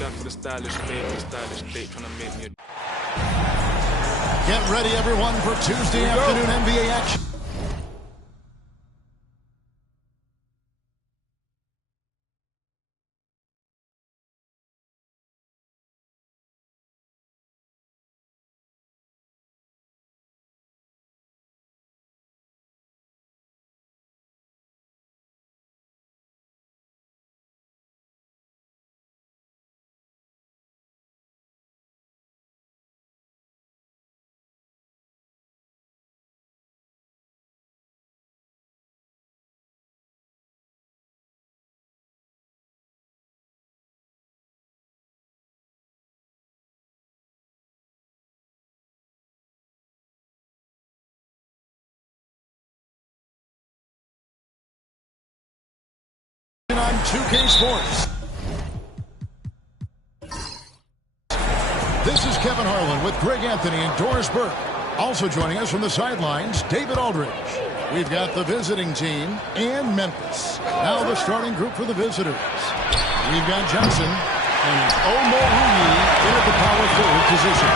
down to the stylish state, trying to make me a... Get ready, everyone, for Tuesday afternoon NBA action. On 2K Sports. This is Kevin Harlan with Greg Anthony and Doris Burke. Also joining us from the sidelines, David Aldridge. We've got the visiting team and Memphis. Now the starting group for the visitors. We've got Johnson and Omoruyi in at the power forward position.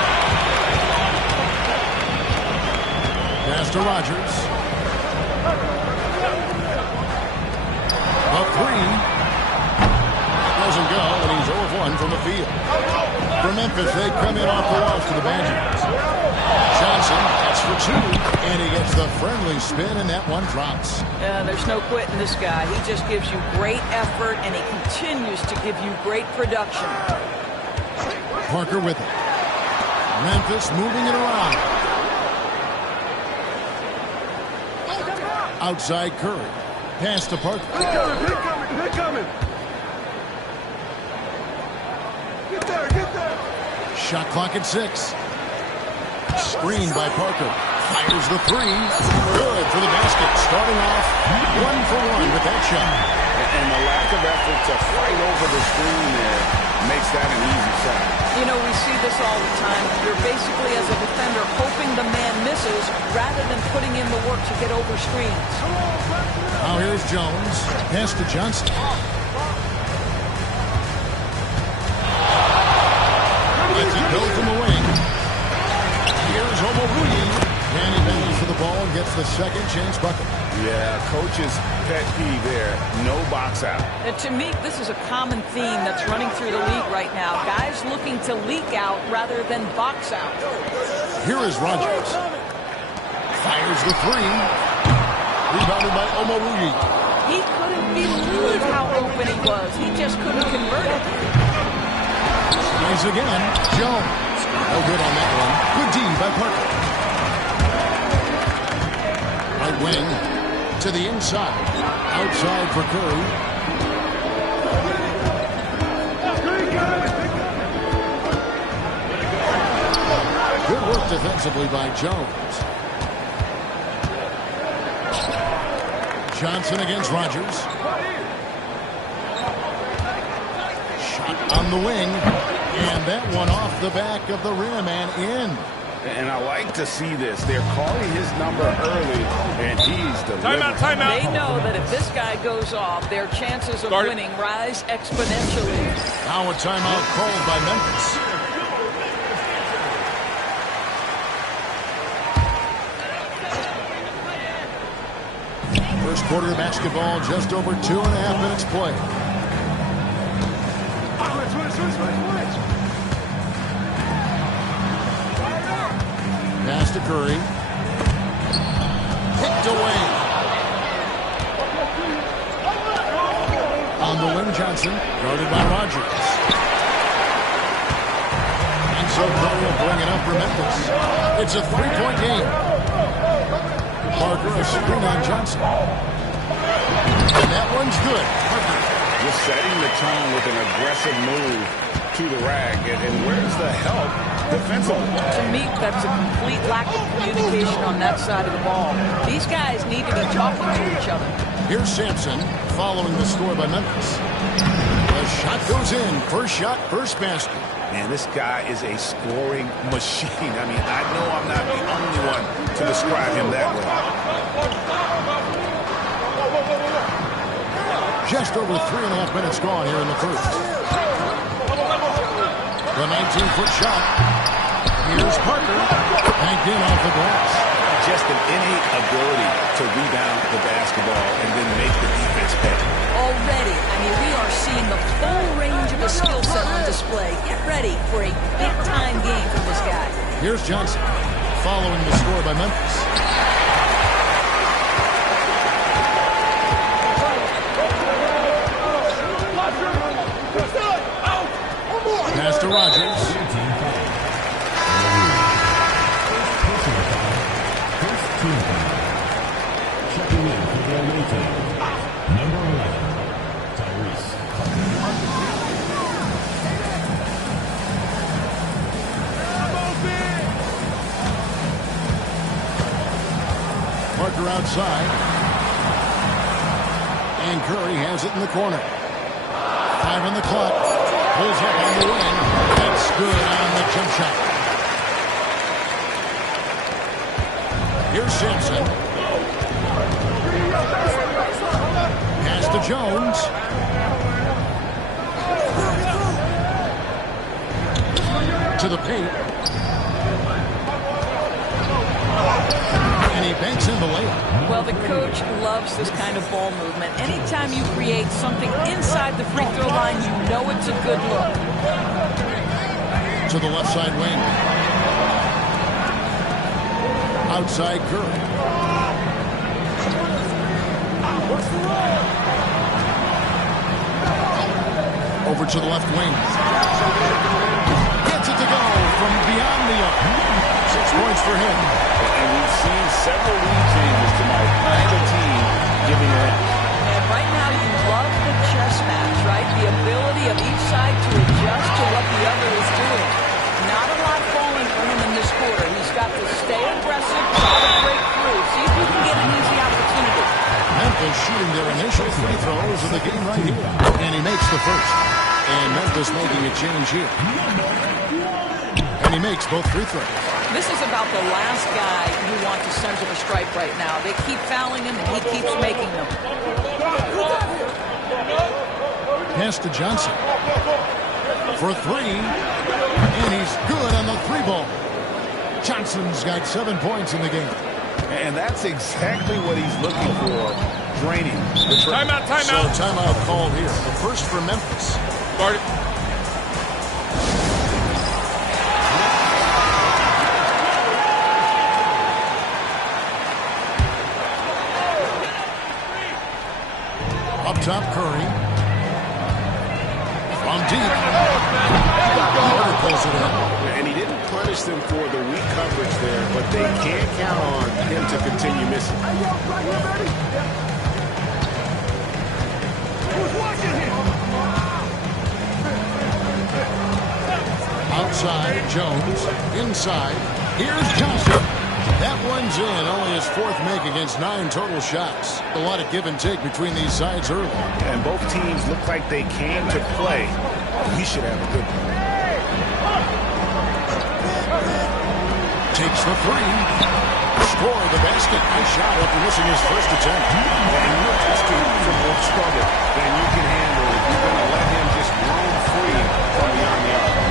Pass to Rogers. A three. Doesn't go, and he's 0-1 from the field. For Memphis, they come in off the loss to the Badgers. Johnson, that's for two, and he gets the friendly spin, and that one drops. There's no quitting this guy. He just gives you great effort, and he continues to give you great production. Parker with it. Memphis moving it around. Outside Curry. Pass to Parker. They're coming. Get there. Shot clock at 6. Screened by Parker. Fires the three. Good for the basket. Starting off 1 for 1 with that shot. And the lack of effort to fight over the screen there makes that an easy shot. You know, we see this all the time. You're basically, as a defender, hoping the man misses rather than putting in the work to get over screens. Now here's Jones. Pass to Johnson. Lets it go from the wing. Here's Omoruyi. And he bends for the ball and gets the second chance bucket. Yeah, coach's pet peeve there. No box out. And to me, this is a common theme that's running through the league right now. Guys looking to leak out rather than box out. Here is Rogers. Fires the three. Rebounded by Omoruyi. He couldn't believe how open he was. He just couldn't convert it. Tries again. Jones. No good on that one. Good D by Parker. Right wing to the inside. Outside for Curry. Good work defensively by Jones. Johnson against Rogers. Shot on the wing. And that one off the back of the rim and in. And I like to see this. They're calling his number early, and he's delivering. Timeout. They know that if this guy goes off, their chances of winning rise exponentially. Now a timeout called by Memphis. First quarter of basketball, just over 2.5 minutes played. Pass to Curry. Picked away. On the wing, Johnson, guarded by Rogers. And so Curry will bring it up for Memphis. It's a 3-point game. Parker, a screen on Johnson. And that one's good. Parker. Just setting the tone with an aggressive move to the rack. And where's the help defensively? To me, that's a complete lack of communication on that side of the ball. These guys need to be talking to each other. Here's Sampson following the score by Memphis. The shot goes in. First shot, first basket. Man, this guy is a scoring machine. I mean, I know I'm not the only one to describe him that way. Just over 3.5 minutes gone here in the first. The 19-foot shot. Here's Parker. Banked in off the glass. Just an innate ability to rebound the basketball and then make the defense pay. Already, I mean, we are seeing the full range of his skill set on display. Get ready for a big-time game from this guy. Here's Johnson, following the score by Memphis. Pass to Rogers. Checking in for their away team, number 11, Tyrese. Parker outside. And Curry has it in the corner. 5 on the clock. Pulls up on the wing. That's good on the jump shot. Here's Sampson. Pass to Jones. To the paint. And he banks in the layup. Well, the coach loves this kind of ball movement. Anytime you create something inside the free throw line, you know it's a good look. To the left side wing. Outside Curry. Over to the left wing. Gets it to go from beyond the arc. 6 points for him. And we've seen several lead changes tonight. Neither team giving it up. And right now you love the chess match, right? The ability of each side to adjust to what the other is doing. Not a lot falling for him in this quarter. He's got to stay aggressive, try to break through, see if he can get an easy opportunity. Memphis shooting their initial free throws of the game right here. And he makes the first. And Memphis making a change here. And he makes both free throws. This is about the last guy you want to send to the stripe right now. They keep fouling him, and he keeps making them. Pass to Johnson. For 3. And he's good on the 3 ball. Johnson's got 7 points in the game. And that's exactly what he's looking for. Draining the track. Timeout. So timeout called here. The first for Memphis. Guard it. Up top, Curry. From deep. Carter pulls it in. And he didn't punish them for the weak coverage there, but they can't count on him to continue missing. Outside, Jones. Inside. Here's Johnson. That one's in. Only his 4th make against 9 total shots. A lot of give and take between these sides early. And both teams look like they came to play. We should have a good one. Takes the 3. Score the basket. Nice shot after missing his first attempt. And you're asking for more trouble than you can handle if you're going to let him just roam free from beyond the arc.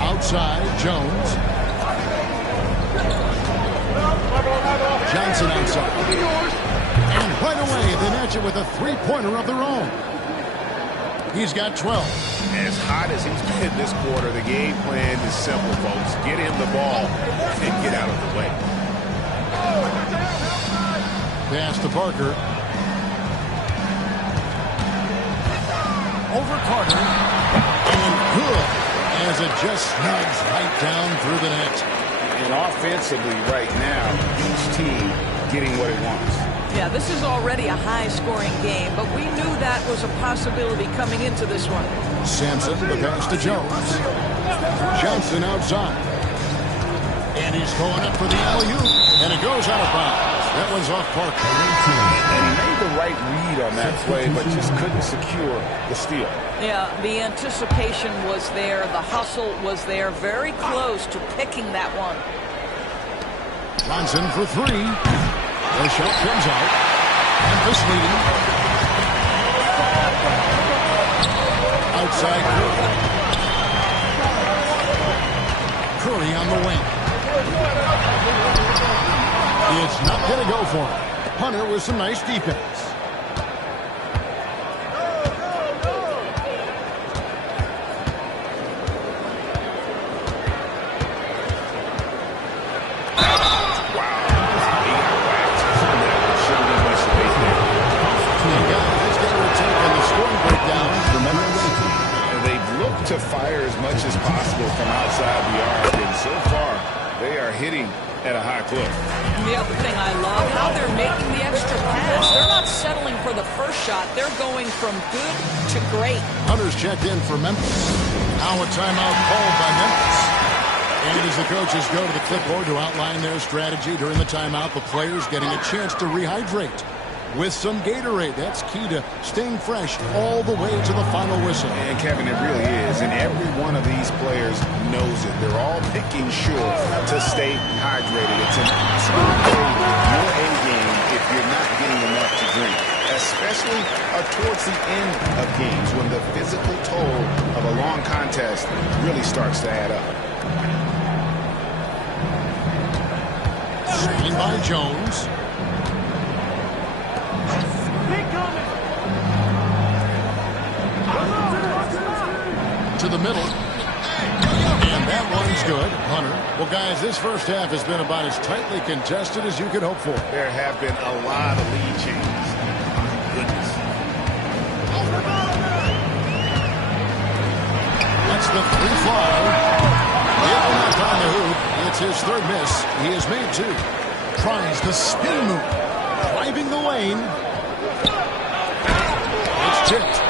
Outside, Jones. Johnson outside. And right away, they match it with a 3-pointer of their own. He's got 12. As hot as he's been this quarter, the game plan is simple, folks. Get him the ball and get out of the way. Pass to Parker. Over Carter. And good. As it just snags right down through the net. And offensively right now, each team getting what it wants. Yeah, this is already a high-scoring game, but we knew that was a possibility coming into this one. Sampson, the pass to Jones. Johnson outside. And he's going up for the alley-oop. And it goes out of bounds. That one's off Parker. And he made the right read on that play, but just couldn't secure the steal. Yeah, the anticipation was there. The hustle was there. Very close to picking that one. Bronson for three. The shot comes out. Memphis leading. Outside Curry. Curry on the wing. It's not going to go for him. Hunter with some nice defense. To fire as much as possible from outside the arc, and so far they are hitting at a high clip. And the other thing I love, how they're making the extra pass. They're not settling for the first shot. They're going from good to great. Hunter's checked in for Memphis. Now a timeout called by Memphis. And as the coaches go to the clipboard to outline their strategy during the timeout, the players getting a chance to rehydrate with some Gatorade. That's key to staying fresh all the way to the final whistle. And Kevin, it really is. And every one of these players knows it. They're all making sure to stay hydrated. It's impossible to play your A game if you're not getting enough to drink, especially towards the end of games when the physical toll of a long contest really starts to add up. Screen by Jones. To the middle. And that one's good. Hunter. Well, guys, this first half has been about as tightly contested as you could hope for. There have been a lot of lead changes. My goodness. That's the free fly. It will not find the hoop. It's his third miss. He has made two. Tries the spin move. Driving the lane. It's tipped.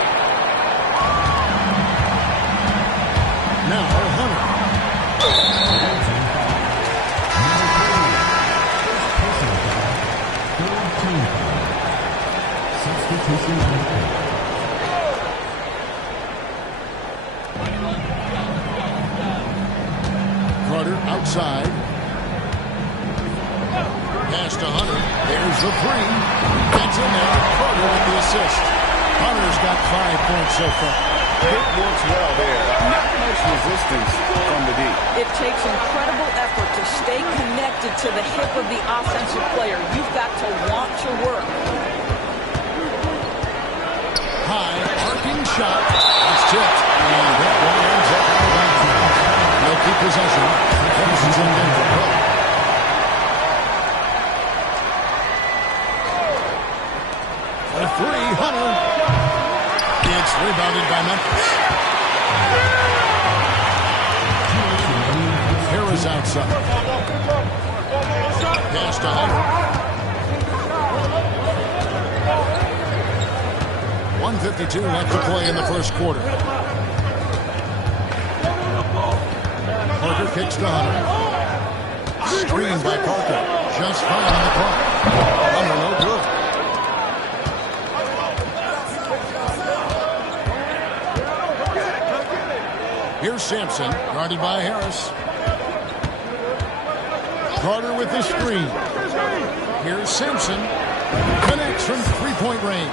Now Hunter. Carter outside. Pass to Hunter. There's the three. That's in there. Carter with the assist. Hunter's got 5 points so far. It works well there. Not much resistance from the D. It takes incredible effort to stay connected to the hip of the offensive player. You've got to want to work. High, arcing shot. It's tipped. And that one ends up out of bounds. They'll keep possession. Henderson's in Denver. For three, Hunter. It's rebounded by Memphis. Harris outside. Pass to Hunter. 1:52 left to play in the first quarter. Parker kicks to Hunter. Screened by Parker. Just fine on the clock. Hunter no good. Here's Sampson, guarded by Harris. Carter with the screen. Here's Sampson. Connects from three-point range.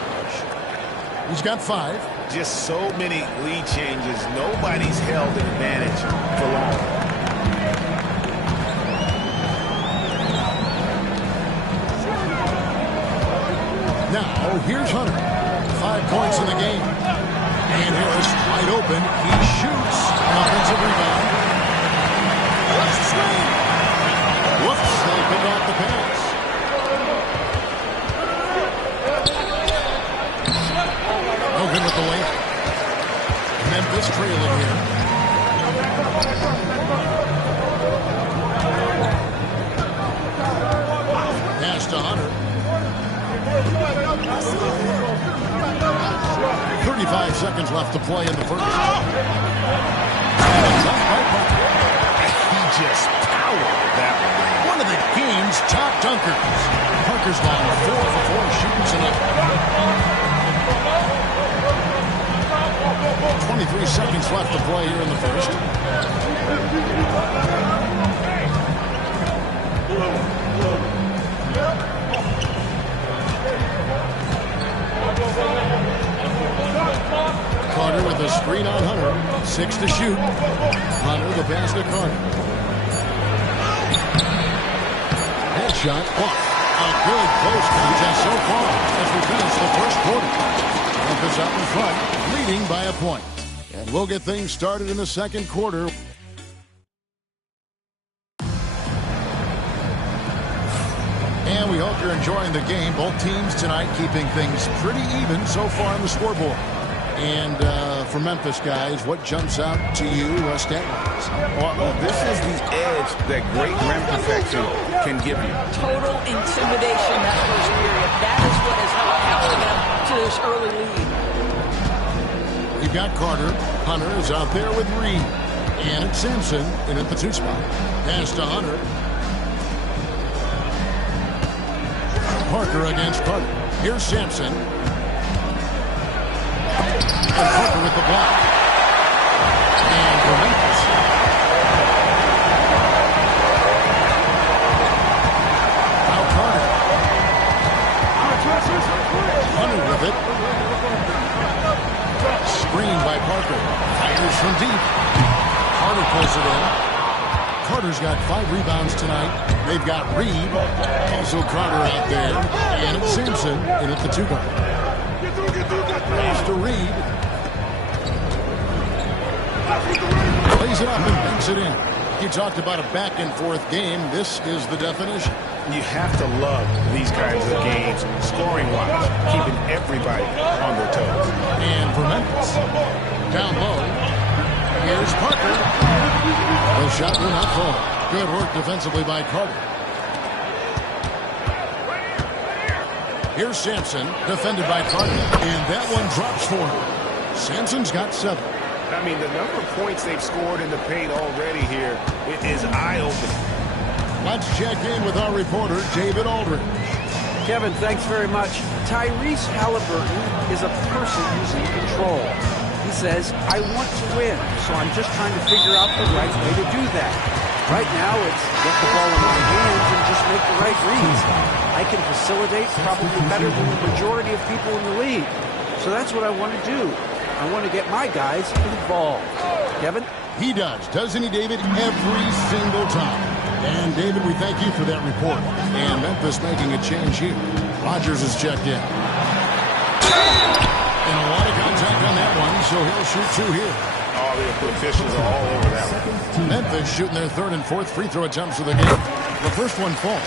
He's got 5. Just so many lead changes. Nobody's held an advantage for long. Now, here's Hunter. 5 points in the game. And Harris wide open. He shoots. Offensive rebound. Whoops, they pick off the pass. No good with the layup. Memphis trailing here. Pass to Hunter. 35 seconds left to play in the first. He just powered that one. One of the game's top dunkers. Parker's gone 4 for 4 shooting tonight. 23 seconds left to play here in the first. screen on Hunter. 6 to shoot. Hunter, the pass to Carter. Headshot off. A good close contest so far as we finish the first quarter. Memphis out in front, leading by a point. And we'll get things started in the second quarter. And we hope you're enjoying the game. Both teams tonight keeping things pretty even so far on the scoreboard. And for Memphis, guys, what jumps out to you stat-wise? Well, this is the edge that great rim protection can give you. Total intimidation that first period. That is what has helped power them to this early lead. We've got Carter. Hunter is out there with Reed. And it's Sampson in at the 2 spot. Pass to Hunter. Parker against Carter. Here's Sampson. And Parker with the block. And for Memphis. Now Carter. Hunter with it. Screened by Parker. Fires from deep. Carter pulls it in. Carter's got 5 rebounds tonight. They've got Reed. Also Carter out there. And it's Sampson in at the 2 guard. Pass to Reed. Plays it up and banks it in. You talked about a back-and-forth game. This is the definition. You have to love these kinds of games, scoring-wise, keeping everybody on their toes. And for Memphis, down low, here's Parker. The shot will not fall. Good work defensively by Carter. Here's Sampson, defended by Carter. And that one drops for him. Sampson's got 7. I mean, the number of points they've scored in the paint already here is eye-opening. Let's check in with our reporter, David Aldridge. Kevin, thanks very much. Tyrese Halliburton is a person who's in control. He says, I want to win, so I'm just trying to figure out the right way to do that. Right now, it's get the ball in my hands and just make the right reads. I can facilitate probably better than the majority of people in the league. So that's what I want to do. I want to get my guys involved. Kevin? He does, doesn't he, David? Every single time. And, David, we thank you for that report. And Memphis making a change here. Rogers is checked in. And a lot of contact on that one, so he'll shoot 2 here. All the officials are all over that one. Memphis shooting their 3rd and 4th free throw attempts of the game. The first one falls.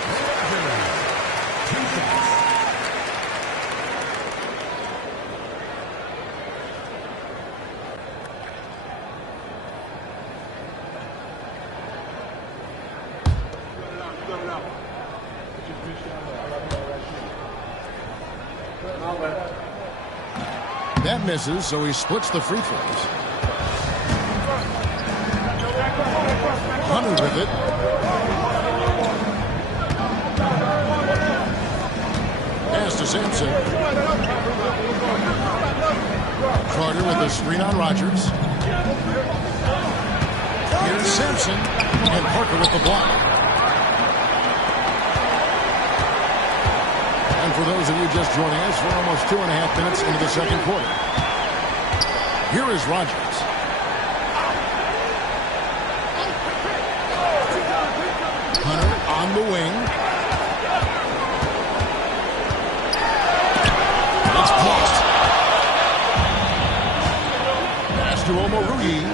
That misses, so he splits the free throws. Hunter with it. Pass to Sampson. Carter with the screen on Rogers. Here's Sampson. And Parker with the block. And for those of you just joining us, we're almost 2.5 minutes into the second quarter. Here is Rogers. Hunter on the wing. It's blocked. Pass to Omoruyi.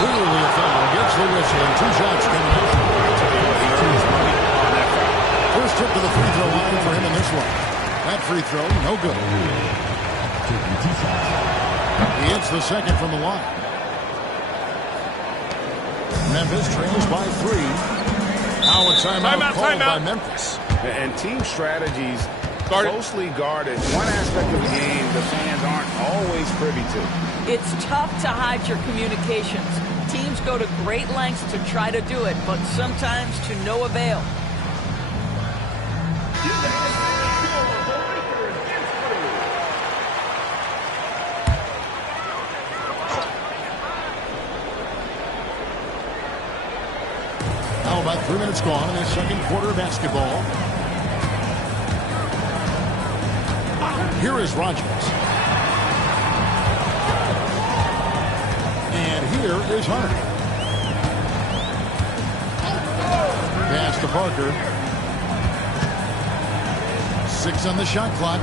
Clearly a foul. Gets the whistle and 2 shots coming out. First trip to the free throw line for him in this one. That free throw, no good. He hits the second from the line. Memphis trails by 3. Now a timeout called by Memphis. And team strategies closely guarded. One aspect of the game the fans aren't always privy to. It's tough to hide your communications. Teams go to great lengths to try to do it, but sometimes to no avail. Now about 3 minutes gone in the second quarter of basketball. Here is Rogers. And here is Hunter. Pass to Parker. 6 on the shot clock.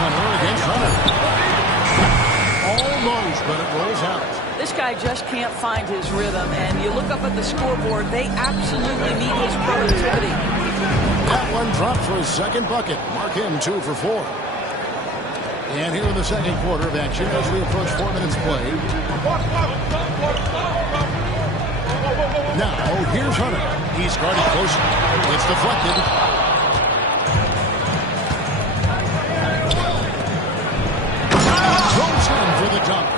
Hunter against Hunter. Almost, but it rolls out. This guy just can't find his rhythm, and you look up at the scoreboard, they absolutely need his productivity. That one dropped for his second bucket. Mark him 2 for 4. And here in the second quarter of action as we approach 4 minutes played. Now, here's Hunter. He's guarded close. It's deflected. Throws in for the dunk.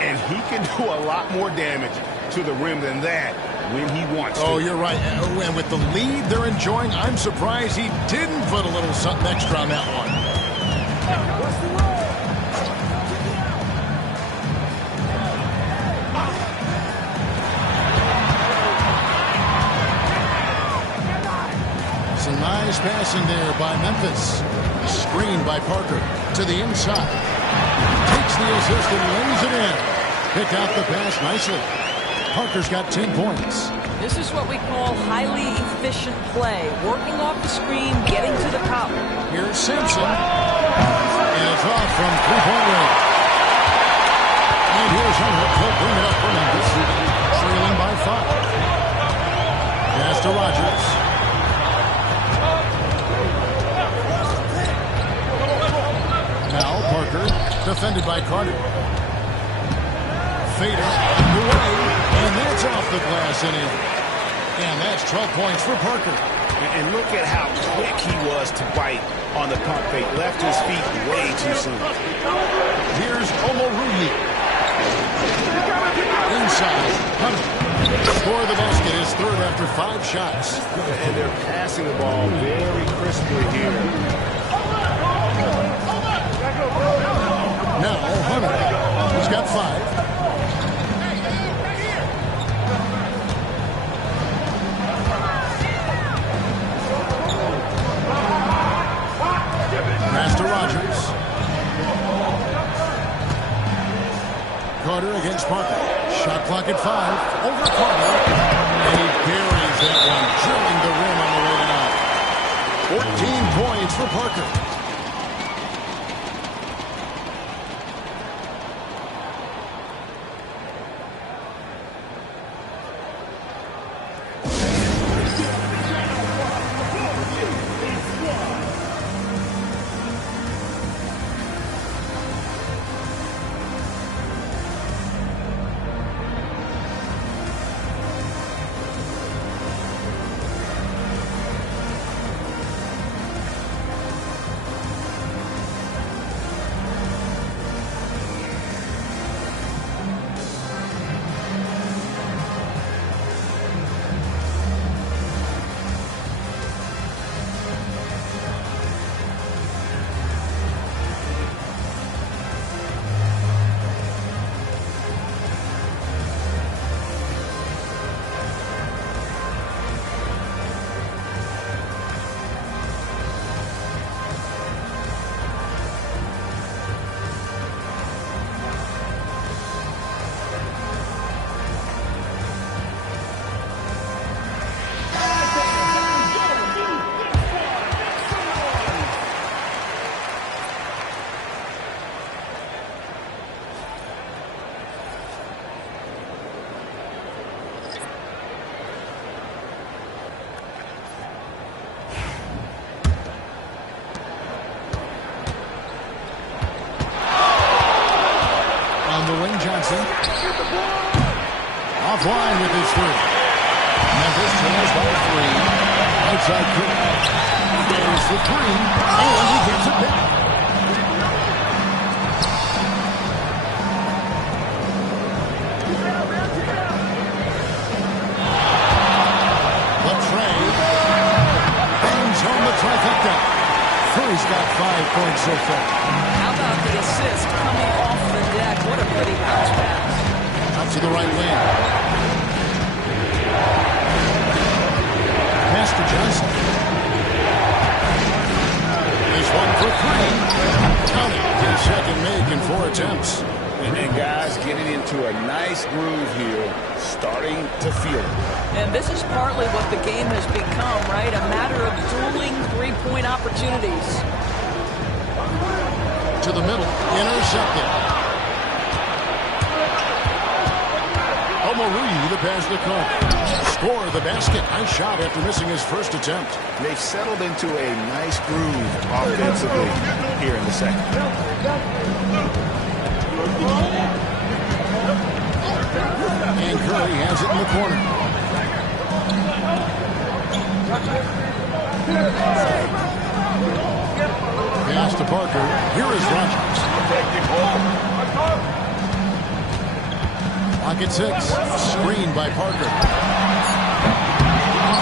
And he can do a lot more damage to the rim than that when he wants to. Oh, you're right. And with the lead they're enjoying, I'm surprised he didn't put a little something extra on that one. Some nice passing there by Memphis. Screen by Parker to the inside. Takes the assist and lays it in. Picked out the pass nicely. Parker's got 10 points. This is what we call highly efficient play. Working off the screen, getting to the cup. Here's Simpson. And it's off from three-point range. And here's Hunter. He'll bring it up for Memphis. Trailing by 5. Pass to Rogers. Now Parker, defended by Carter. Fader, away, and that's off the glass and in. And that's 12 points for Parker. And look at how quick he was to bite on the pump fake. Left his feet way too soon. Here's Omoruyi. Inside, Hunter. Score the basket, his third after 5 shots. And they're passing the ball very crisply here. Now Hunter. He's got 5. Pass to Rogers. Carter against Parker. Shot clock at 5. Over Carter. And he buries that one, drilling the rim on the way out. 14 points for Parker. Offline with his 3. Memphis trails by 3. Outside Cook. There's the 3. And he gets it back. Latrey bangs home the trifecta. Curry's got 5 points so far. How about the assist coming off the deck? What a pretty bounce pass. Out to the right wing. Pass to Johnson. This one for three. Count it. His second make in 4 attempts. And then guys getting into a nice groove here, starting to feel it. And this is partly what the game has become, right? A matter of dueling three-point opportunities. To the middle, intercepted. Omoruyi, the pass to Cook. Score the basket. Nice shot after missing his first attempt. They've settled into a nice groove offensively here in the second. And Curry has it in the corner. Pass to Parker. Here is Rogers. Lock at 6. Screen by Parker.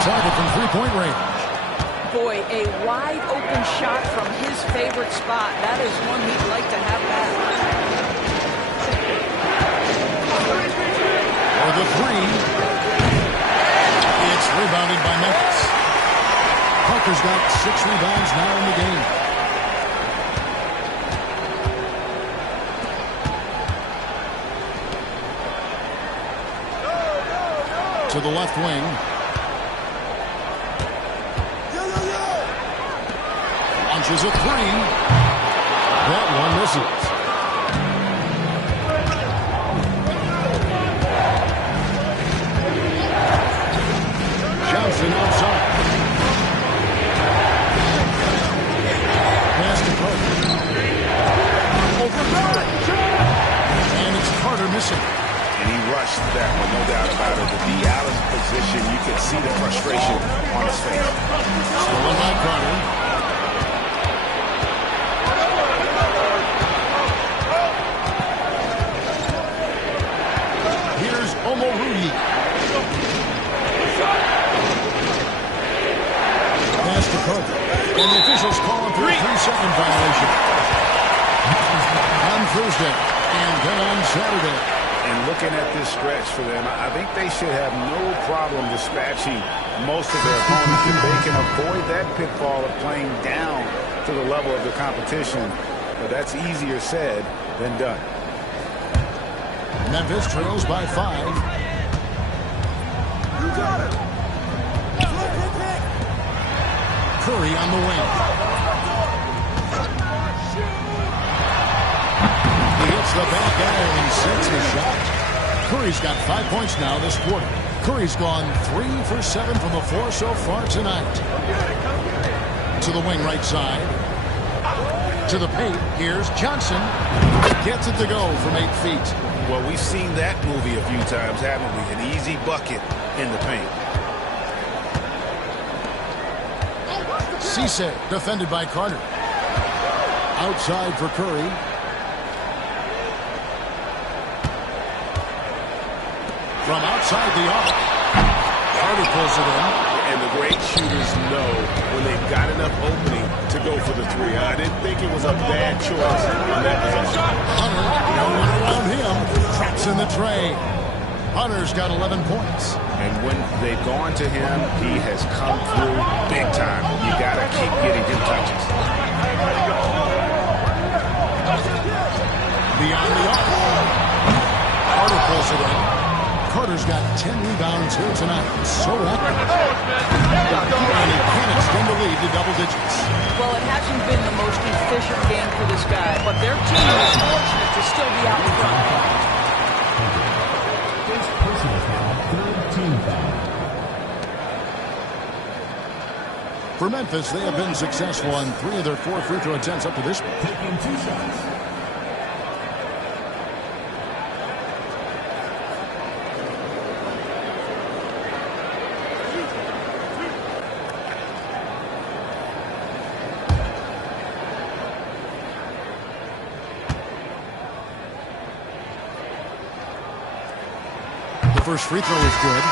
Target from three-point range. Boy, a wide open shot from his favorite spot. That is one he'd like to have back. For the three. It's rebounded by Memphis. Parker's got 6 rebounds now in the game. To the left wing. Launches a three. That one misses. Johnson outside. Pass to Carter. And it's Carter missing. And he rushed that one, no doubt about it. To be out of position, you could see the frustration on his face. Stolen by Carter. Here's Omoruyi. Pass to Carter. And the officials call for a 3-second violation. On Thursday and then on Saturday. And looking at this stretch for them, I think they should have no problem dispatching most of their opponents if they can avoid that pitfall of playing down to the level of the competition. But that's easier said than done. Memphis trails by 5. You got it. Curry on the wing. He hits the back iron and sinks the shot. Curry's got 5 points now this quarter. Curry's gone 3 for 7 from the floor so far tonight. To the wing right side. To the paint. Here's Johnson. Gets it to go from 8 feet. Well, we've seen that movie a few times, haven't we? An easy bucket in the paint. Cisse defended by Carter. Outside for Curry. From outside the arc. Carter pulls it in. And the great shooters know when they've got enough opening to go for the three. I didn't think it was a bad choice on that possession. Hunter, no one around him. Traps in the tray. Hunter's got 11 points. And when they've gone to him, he has come through big time. You got to keep getting him touches. Beyond the arc. Carter pulls it in. Carter's got 10 rebounds here tonight. So active. And he can extend the lead to double digits. Well, it hasn't been the most efficient game for this guy, but their team is fortunate to still be out in front. First personal foul, third team foul. For Memphis, they have been successful on 3 of their 4 free throw attempts up to this point. Taking 2 shots. First free throw is good.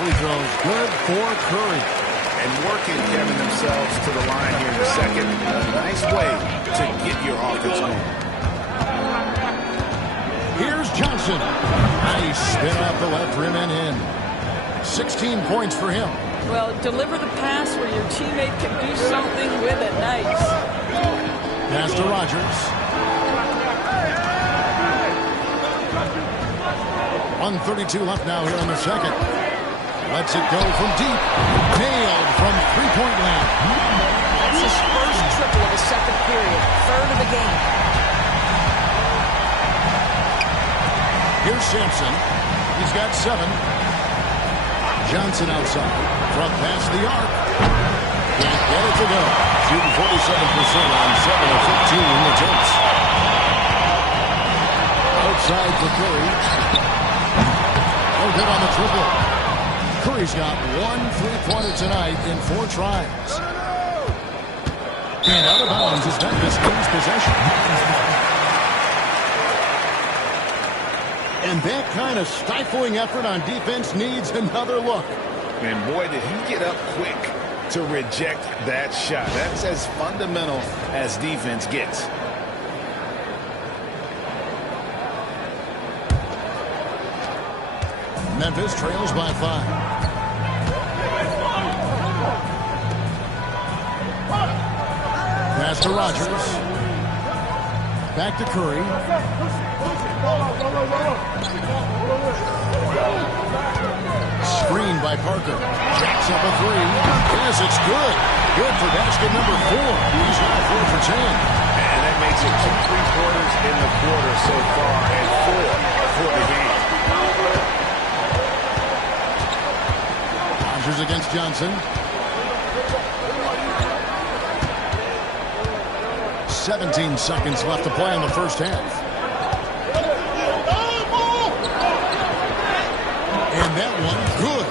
free throws. Good for Curry. And working Kevin themselves to the line here in the second. A nice way to get your offense going. Here's Johnson. Nice spin off the left rim and in. 16 points for him. Well, deliver the pass where your teammate can do something with it. Nice. Pass to Rogers. 1:32 left now here in the second. Lets it go from deep. Nailed from three-point land. That's his first triple of the second period. Third of the game. Here's Sampson. He's got 7. Johnson outside. Front pass the arc. Can't get it to go. Shooting 47% on 7 of 15 attempts. Outside for Curry. No good on the triple. Curry's got 1 3-pointer tonight in 4 tries. And out of bounds is Memphis gains possession. And that kind of stifling effort on defense needs another look. And boy, did he get up quick to reject that shot. That's as fundamental as defense gets. Memphis trails by 5. Pass to Rogers. Back to Curry. Screen by Parker. Jacks up a 3. Yes, it's good. Good for basket number 4. He's now 4 for 10. And that makes it 2 3-quarters in the quarter so far and 4 for the game. Rogers against Johnson. 17 seconds left to play in the first half. And that one, good.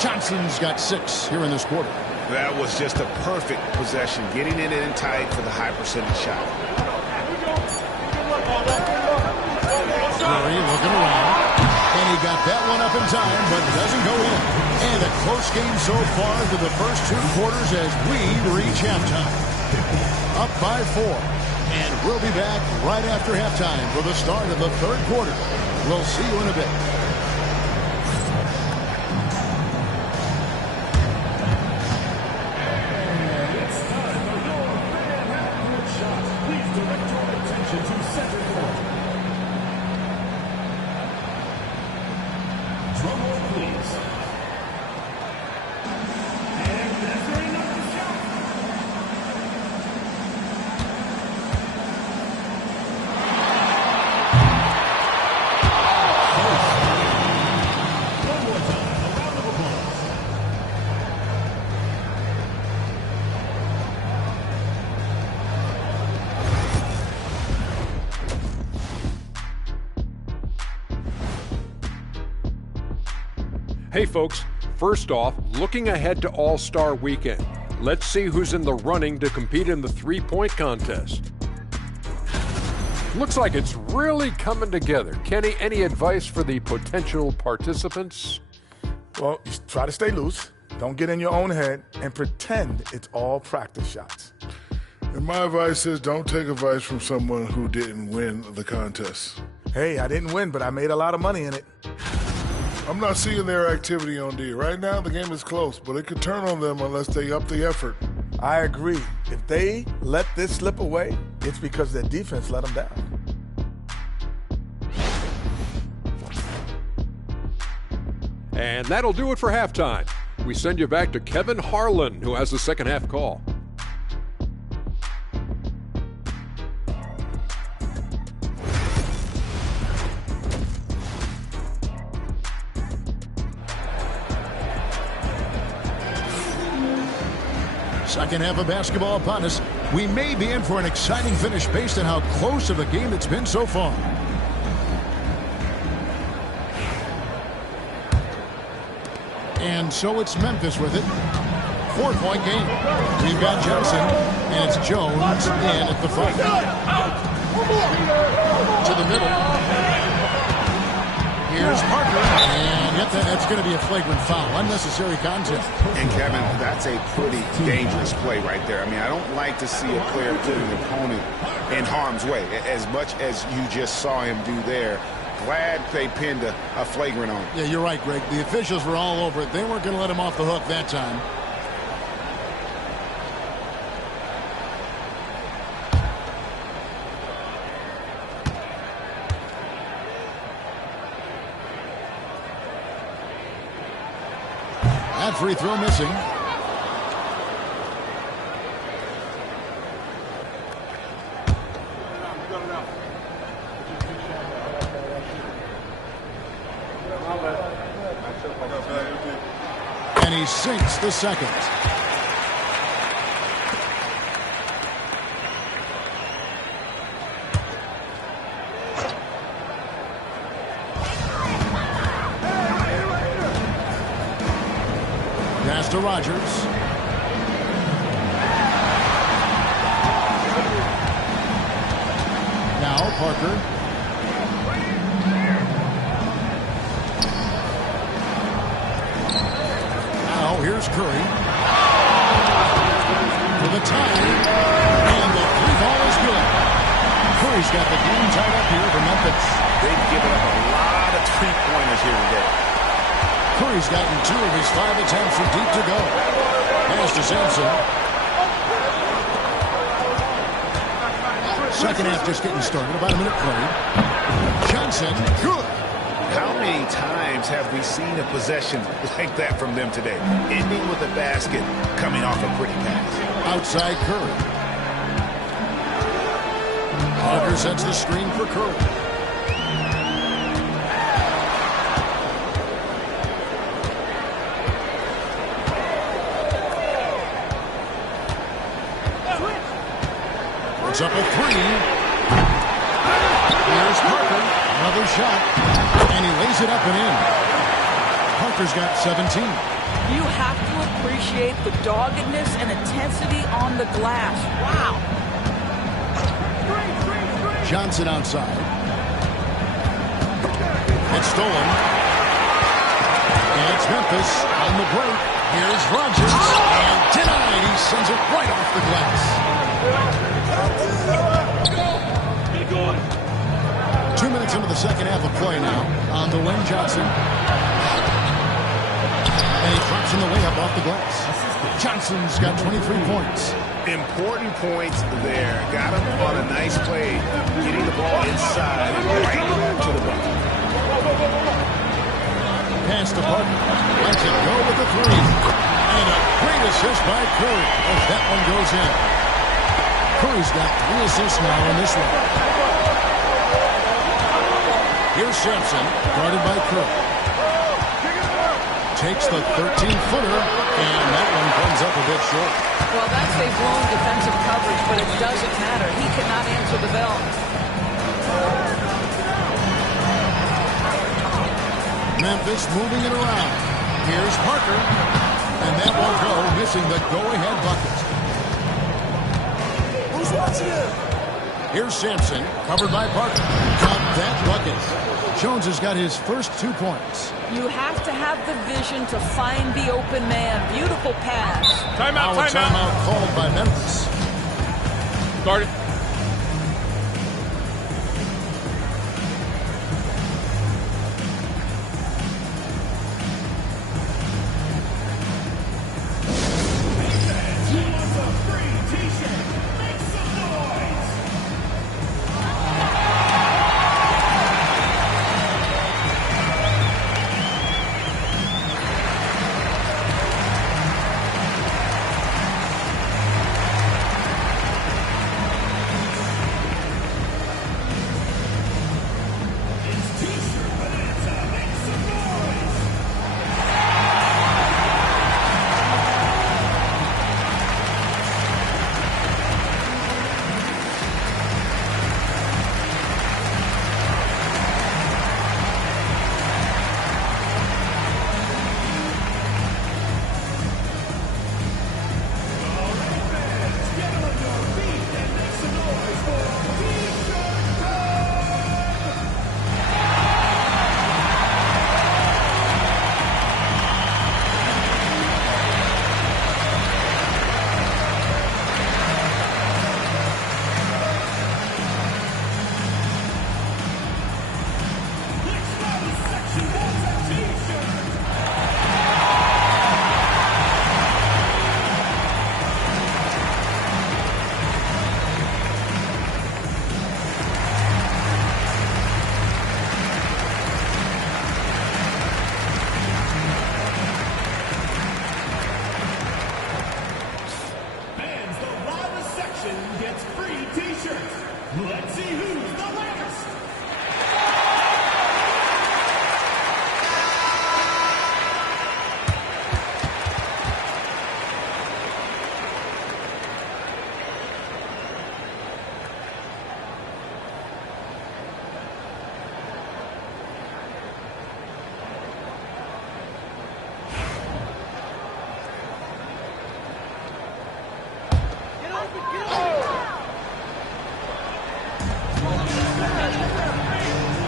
Johnson's got 6 here in this quarter. That was just a perfect possession, getting it in tight for the high percentage shot. Curry looking around. And he got that one up in time, but doesn't go in. And a close game so far through the first 2 quarters as we reach halftime. Up by 4. And we'll be back right after halftime for the start of the third quarter. We'll see you in a bit. Hey folks, first off, looking ahead to All-Star Weekend. Let's see who's in the running to compete in the three-point contest. Looks like it's really coming together. Kenny, any advice for the potential participants? Well, you try to stay loose, don't get in your own head, and pretend it's all practice shots. And my advice is don't take advice from someone who didn't win the contest. Hey, I didn't win, but I made a lot of money in it. I'm not seeing their activity on D. Right now, the game is close, but it could turn on them unless they up the effort. I agree. If they let this slip away, it's because their defense let them down. And that'll do it for halftime. We send you back to Kevin Harlan, who has the second half call. Second half of basketball upon us. We may be in for an exciting finish based on how close of a game it's been so far. And so it's Memphis with it. 4-point game. We've got Johnson, and it's Jones in at the front. To the middle. Here's Parker, and And yet that's going to be a flagrant foul. Unnecessary contact. And, Kevin, that's a pretty dangerous play right there. I mean, I don't like to see a player put an opponent in harm's way, as much as you just saw him do there. Glad they pinned a flagrant on him. Yeah, you're right, Greg. The officials were all over it. They weren't going to let him off the hook that time. That free throw missing. And he sinks the second. Pass to Rogers. Now Parker. Now here's Curry. For the tie. And the three ball is good. Curry's got the game tied up here for Memphis. They've given up a lot of three-pointers here today. Curry's gotten 2 of his 5 attempts from deep to go. Pass to Sampson. Second half just getting started. About a minute played. Johnson, good. How many times have we seen a possession like that from them today? Ending with a basket, coming off a pretty pass. Outside Curry. Parker sets the screen for Curry. Puts up a 3. Here's Parker. Another shot. And he lays it up and in. Parker's got 17. You have to appreciate the doggedness and intensity on the glass. Wow. Johnson outside. It's stolen. And it's Memphis on the break. Here's Rogers. And denied. He sends it right off the glass. 2 minutes into the second half of play now on the wing. Johnson. And he drops in the layup off the glass. Johnson's got 23 points. Important points there. Got him on a nice play, getting the ball inside and right to the bucket. Pass to Parker. Lets it go with the 3. And a great assist by Curry as that one goes in. Curry's got 3 assists now in this one. Here's Sampson, guarded by Curry. Takes the 13-footer, and that one comes up a bit short. Well, that's a blown defensive coverage, but it doesn't matter. He cannot answer the bell. Memphis moving it around. Here's Parker, and that won't go, missing the go-ahead bucket. Who's watching it? Here's Sampson, covered by Parker. Got that bucket. Jones has got his first 2 points. You have to have the vision to find the open man. Beautiful pass. Timeout, Now a timeout. timeout called by Memphis. Guard it.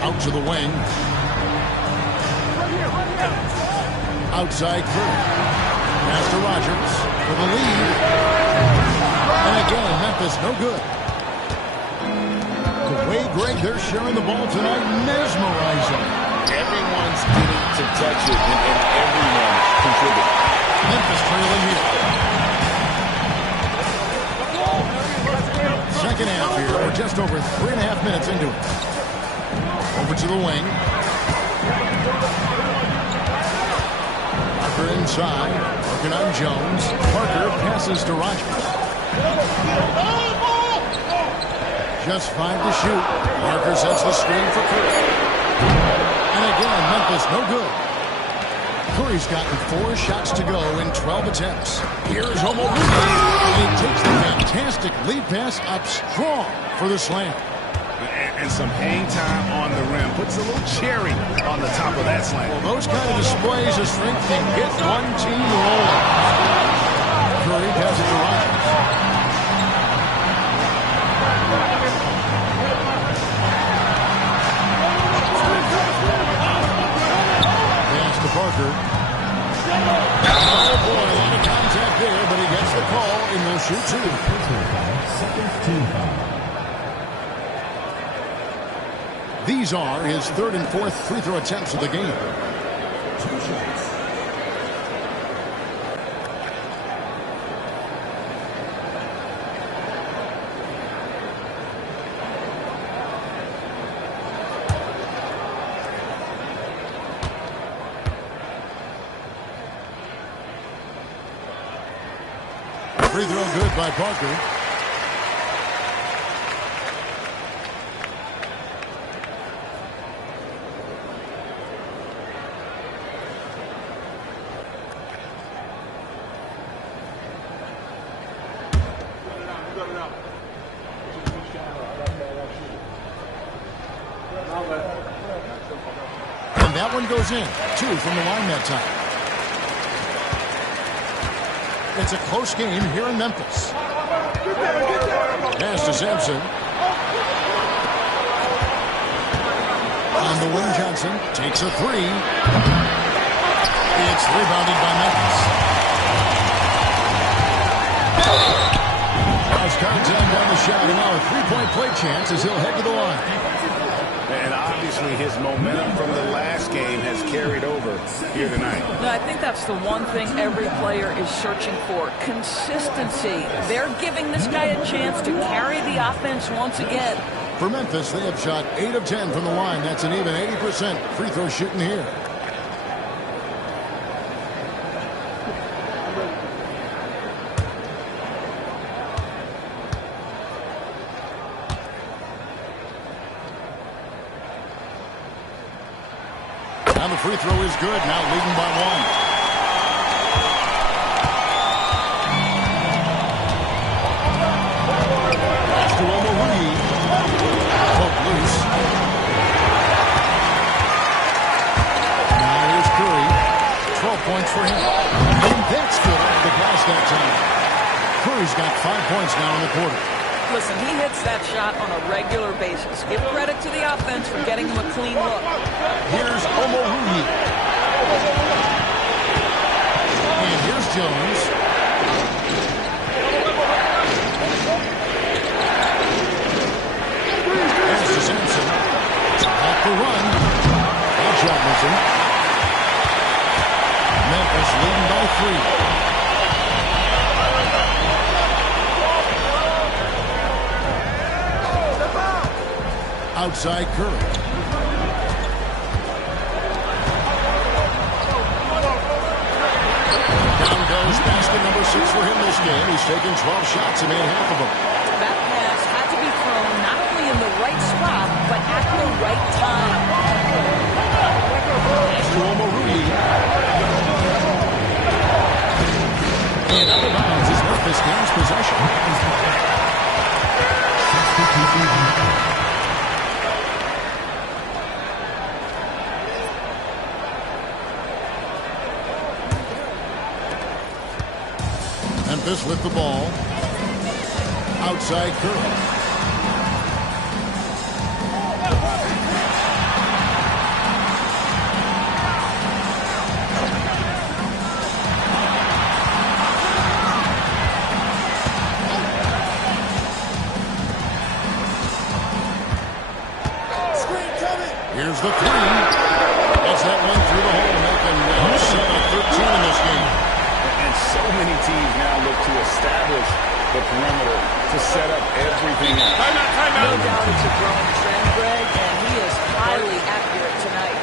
Out to the wing. Outside Curry. Pass to Rogers for the lead. And again, Memphis no good. The way, Greg, they're sharing the ball tonight, mesmerizing. Everyone's getting to touch it, and everyone contributing. Memphis trailing here. Second half here. We're just over 3.5 minutes into it. Over to the wing. Parker inside. Working on Jones. Parker passes to Rogers. Just 5 to shoot. Parker sets the screen for Curry. And again, Memphis no good. Curry's gotten 4 shots to go in 12 attempts. Here's Omorugi. And he takes the fantastic lead pass up strong for the slam. And some hang time on the rim. Puts a little cherry on the top of that slam. Well, those kind of displays of strength can get one team rolling. Curry passes to Rogers. Pass to Parker. Oh, boy, a lot of contact there, but he gets the call, and will shoot 2. Second team foul. These are his 3rd and 4th free throw attempts of the game. 2 shots. Free throw good by Parker. And that one goes in. 2 from the line that time. It's a close game here in Memphis. Pass to Sampson. On the wing, Johnson takes a 3. It's rebounded by Memphis. As contact down the shot, and now a 3-point play chance as he'll head to the line. And obviously his momentum from the last game has carried over here tonight. No, I think that's the one thing every player is searching for. Consistency. They're giving this guy a chance to carry the offense once again. For Memphis, they have shot 8 of 10 from the line. That's an even 80% free throw shooting here. And the free throw is good, now leading by 1. Pass to Omorugi. Hook loose. Now here's Curry. 12 points for him. And that's good off the glass that time. Curry's got 5 points now in the quarter. Listen, he hits that shot on a regular basis. Give credit to the offense for getting him a clean look. Here's Omorugi. And here's Jones. Pass to Sampson. Off the run. Bad shot missing. Memphis leading by 3. Outside Curry. Down goes basket number 6 for him this game. He's taken 12 shots and made half of them. That pass had to be thrown not only in the right spot, but at the right time. Pass to Omorugi. And out of bounds as Memphis gains possession. Memphis with the ball. Outside Curry. Here's the three. Gets that one through the hole, making 7-13 in this game. And so many teams now look to establish the perimeter to set up everything else. No doubt it's a growing trend, Greg, and he is highly accurate tonight.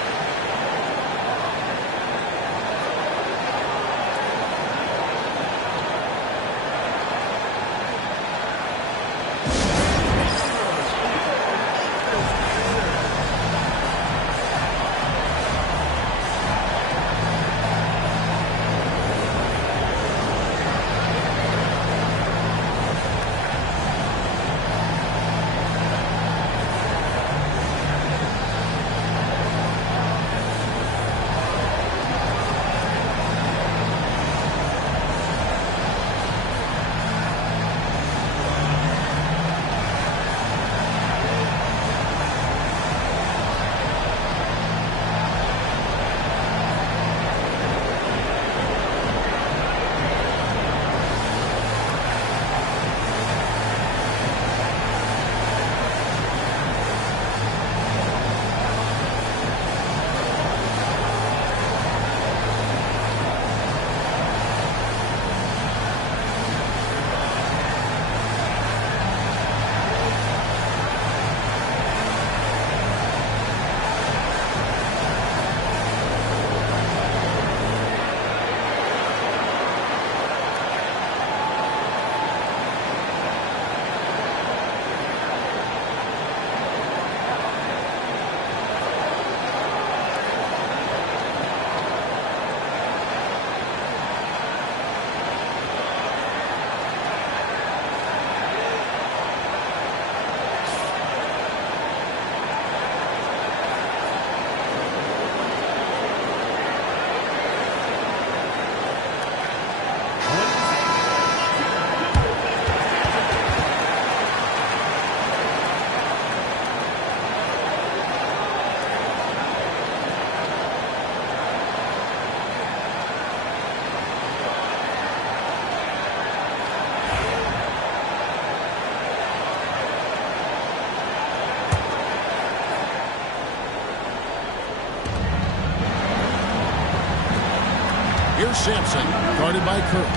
Here's Sampson, guarded by Curry.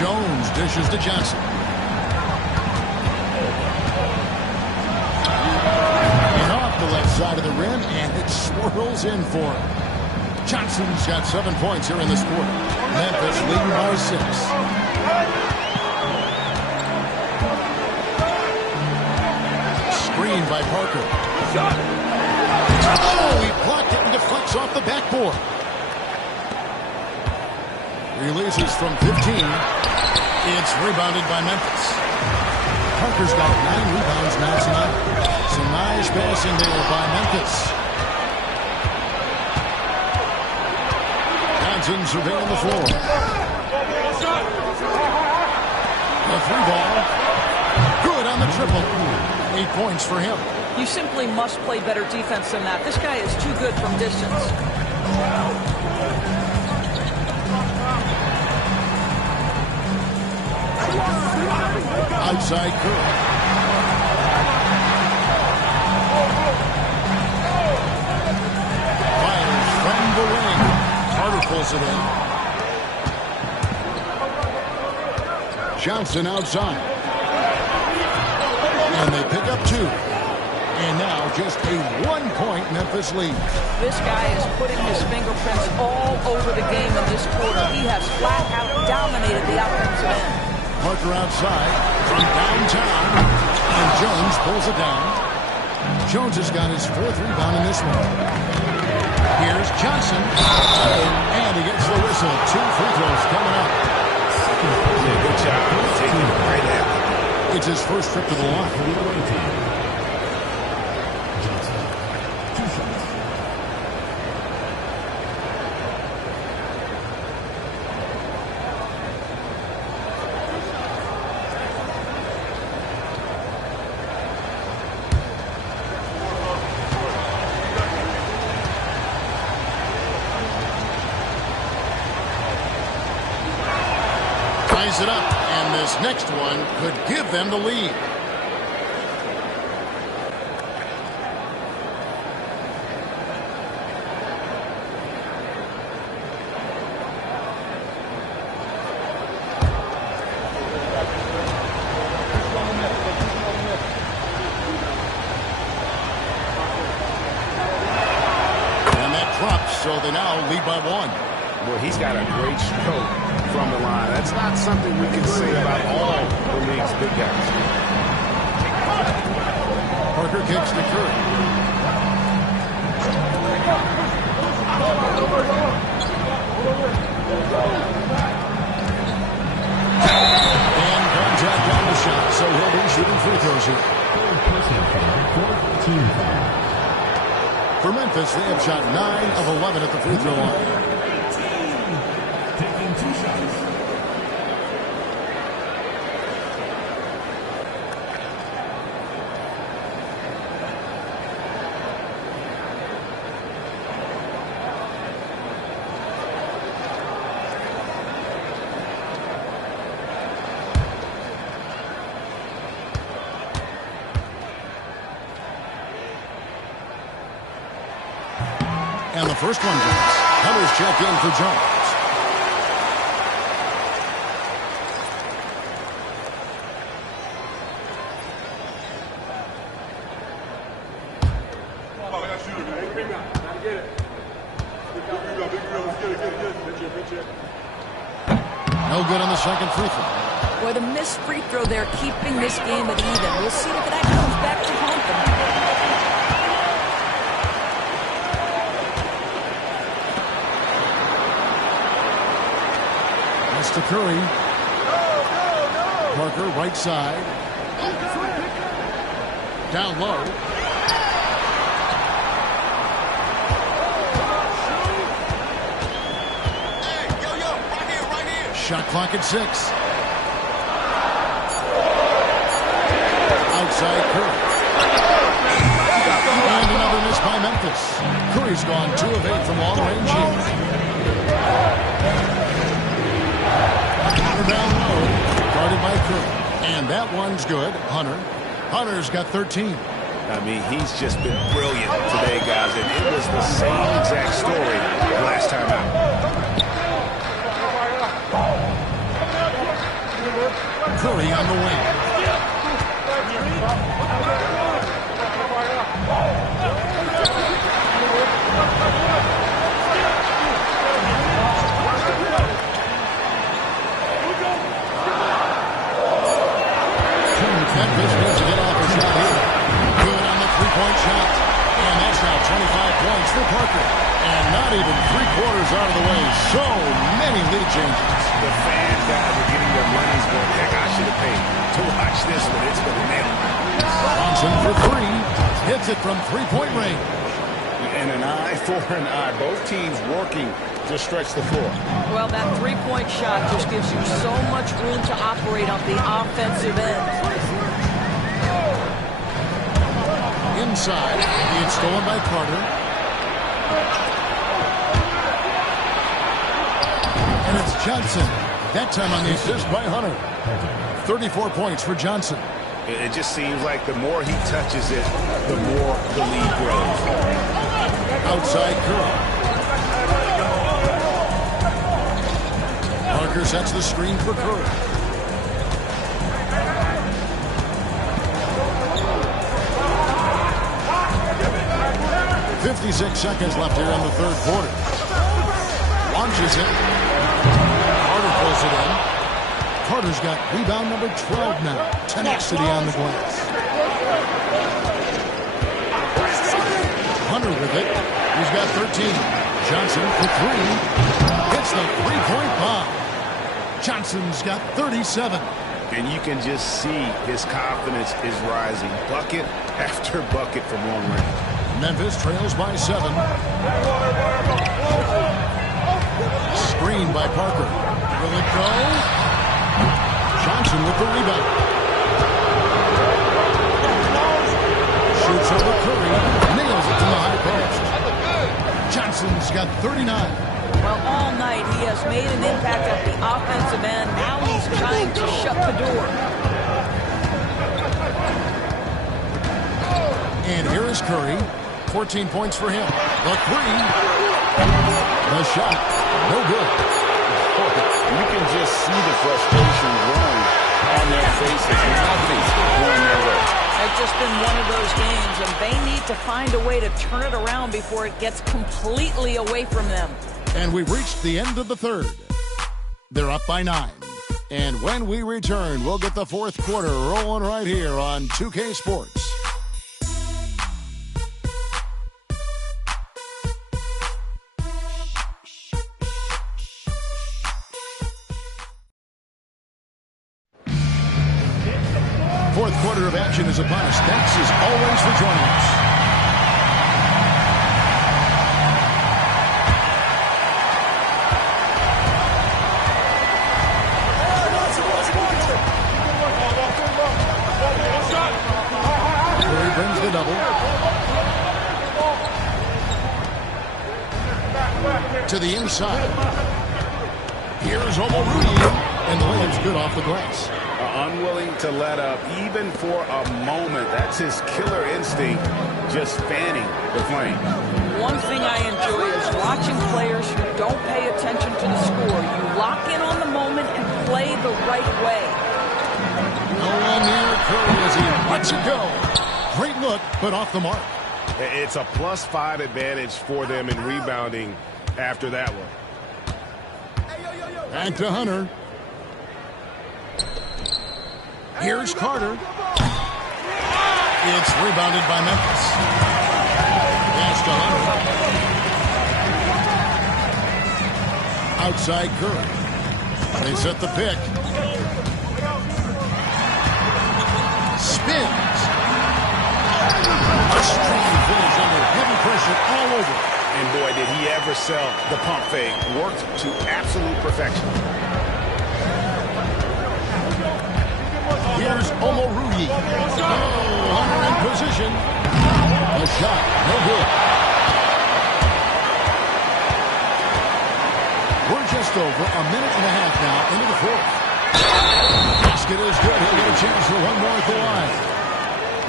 Jones dishes to Johnson. And off the left side of the rim, and it swirls in for him. Johnson's got 7 points here in this quarter. Memphis leading by 6. Screened by Parker. Oh, he blocked it and deflects off the backboard. Releases from 15. It's rebounded by Memphis. Parker's got 9 rebounds now tonight. Some nice passing there by Memphis. Johnson surveying the floor. The 3 ball. Good on the triple. 8 points for him. You simply must play better defense than that. This guy is too good from distance. Outside Curry. Fires from the wing. Carter pulls it in. Johnson outside. And they pick up 2. And now just a 1-point Memphis lead. This guy is putting his fingerprints all over the game in this quarter. He has flat out dominated the offensive end. Parker outside from downtown, and Jones pulls it down. Jones has got his 4th rebound in this one. Here's Johnson, and he gets the whistle. 2 free throws coming up. Good job. Taking it right at him. It's his first trip to the line. ties it up, and this next one could give them the lead. So they now lead by 1. Well, he's got a great stroke from the line. That's not something we can say about all the league's big guys. Parker kicks to Curry. And contact on the shot, so he'll be shooting free throws here. Team foul. For Memphis, they have shot 9 of 11 at the free throw line. Taking 2 shots. And the first one goes. Hunter's check in for Jones. No good on the second free throw. Boy, the missed free throw there, keeping this game at even. We'll see if that comes back to haunt them. To Curry. Parker, right side. Down low. Shot clock at 6. Outside Curry. And another miss by Memphis. Curry's gone 2 of 8 from long range here. Down low, guarded by Curry. And that one's good. Hunter's got 13. I mean, he's just been brilliant today, guys. And it was the same exact story last time out. Curry on the wing. Memphis needs to get off a shot here. Good on the three-point shot. And that's now 25 points for Parker. And not even 3/4 out of the way. So many lead changes. The fans, guys, are getting their money's worth. Heck, I should have paid to watch this one. It's been a nail. Johnson for 3. Hits it from three-point range. And an eye for an eye. Both teams working to stretch the floor. Well, that three-point shot just gives you so much room to operate on the offensive end. Inside, it's stolen by Carter. And it's Johnson. That time on the assist by Hunter. 34 points for Johnson. It just seems like the more he touches it, the more the lead grows. Outside Curry. Parker sets the screen for Curry. 56 seconds left here in the third quarter. Launches it. Carter pulls it in. Carter's got rebound number 12 now. Tenacity on the glass. Hunter with it. He's got 13. Johnson for 3. Hits the three-point bomb. Johnson's got 37. And you can just see his confidence is rising. Bucket after bucket from long range. Memphis trails by 7. Screen by Parker. Will it go? Johnson with the rebound. Shoots over Curry. Nails it from the high post. Johnson's got 39. Well, all night he has made an impact at the offensive end. Now he's trying to shut the door. And here is Curry. 14 points for him. The three. The shot. No good. You can just see the frustration growing on their faces. Nothing's going their way. It's just been one of those games, and they need to find a way to turn it around before it gets completely away from them. And we've reached the end of the third. They're up by 9. And when we return, we'll get the fourth quarter rolling right here on 2K Sports. Fourth quarter of action is upon us. Thanks as always for joining us. Curry brings the double. To the inside. Here's Omoruyi. And the layup's good off the glass. Unwilling to let up even for a moment. That's his killer instinct, just fanning the flame. One thing I enjoy is watching players who don't pay attention to the score. You lock in on the moment and play the right way. No one near Curry as he lets it go. Great look, but off the mark. It's a +5 advantage for them in rebounding after that one. Back to Hunter. Here's Carter. It's rebounded by Memphis. Pass to Hunter. Outside Curry. They set the pick. Spins. A strong finish under heavy pressure all over. And boy, did he ever sell the pump fake. Worked to absolute perfection. Here's Omoruyi. Hunter in position. A shot, no good. We're just over a minute and a half now into the fourth. Basket is good. He'll get a chance for one more at the line.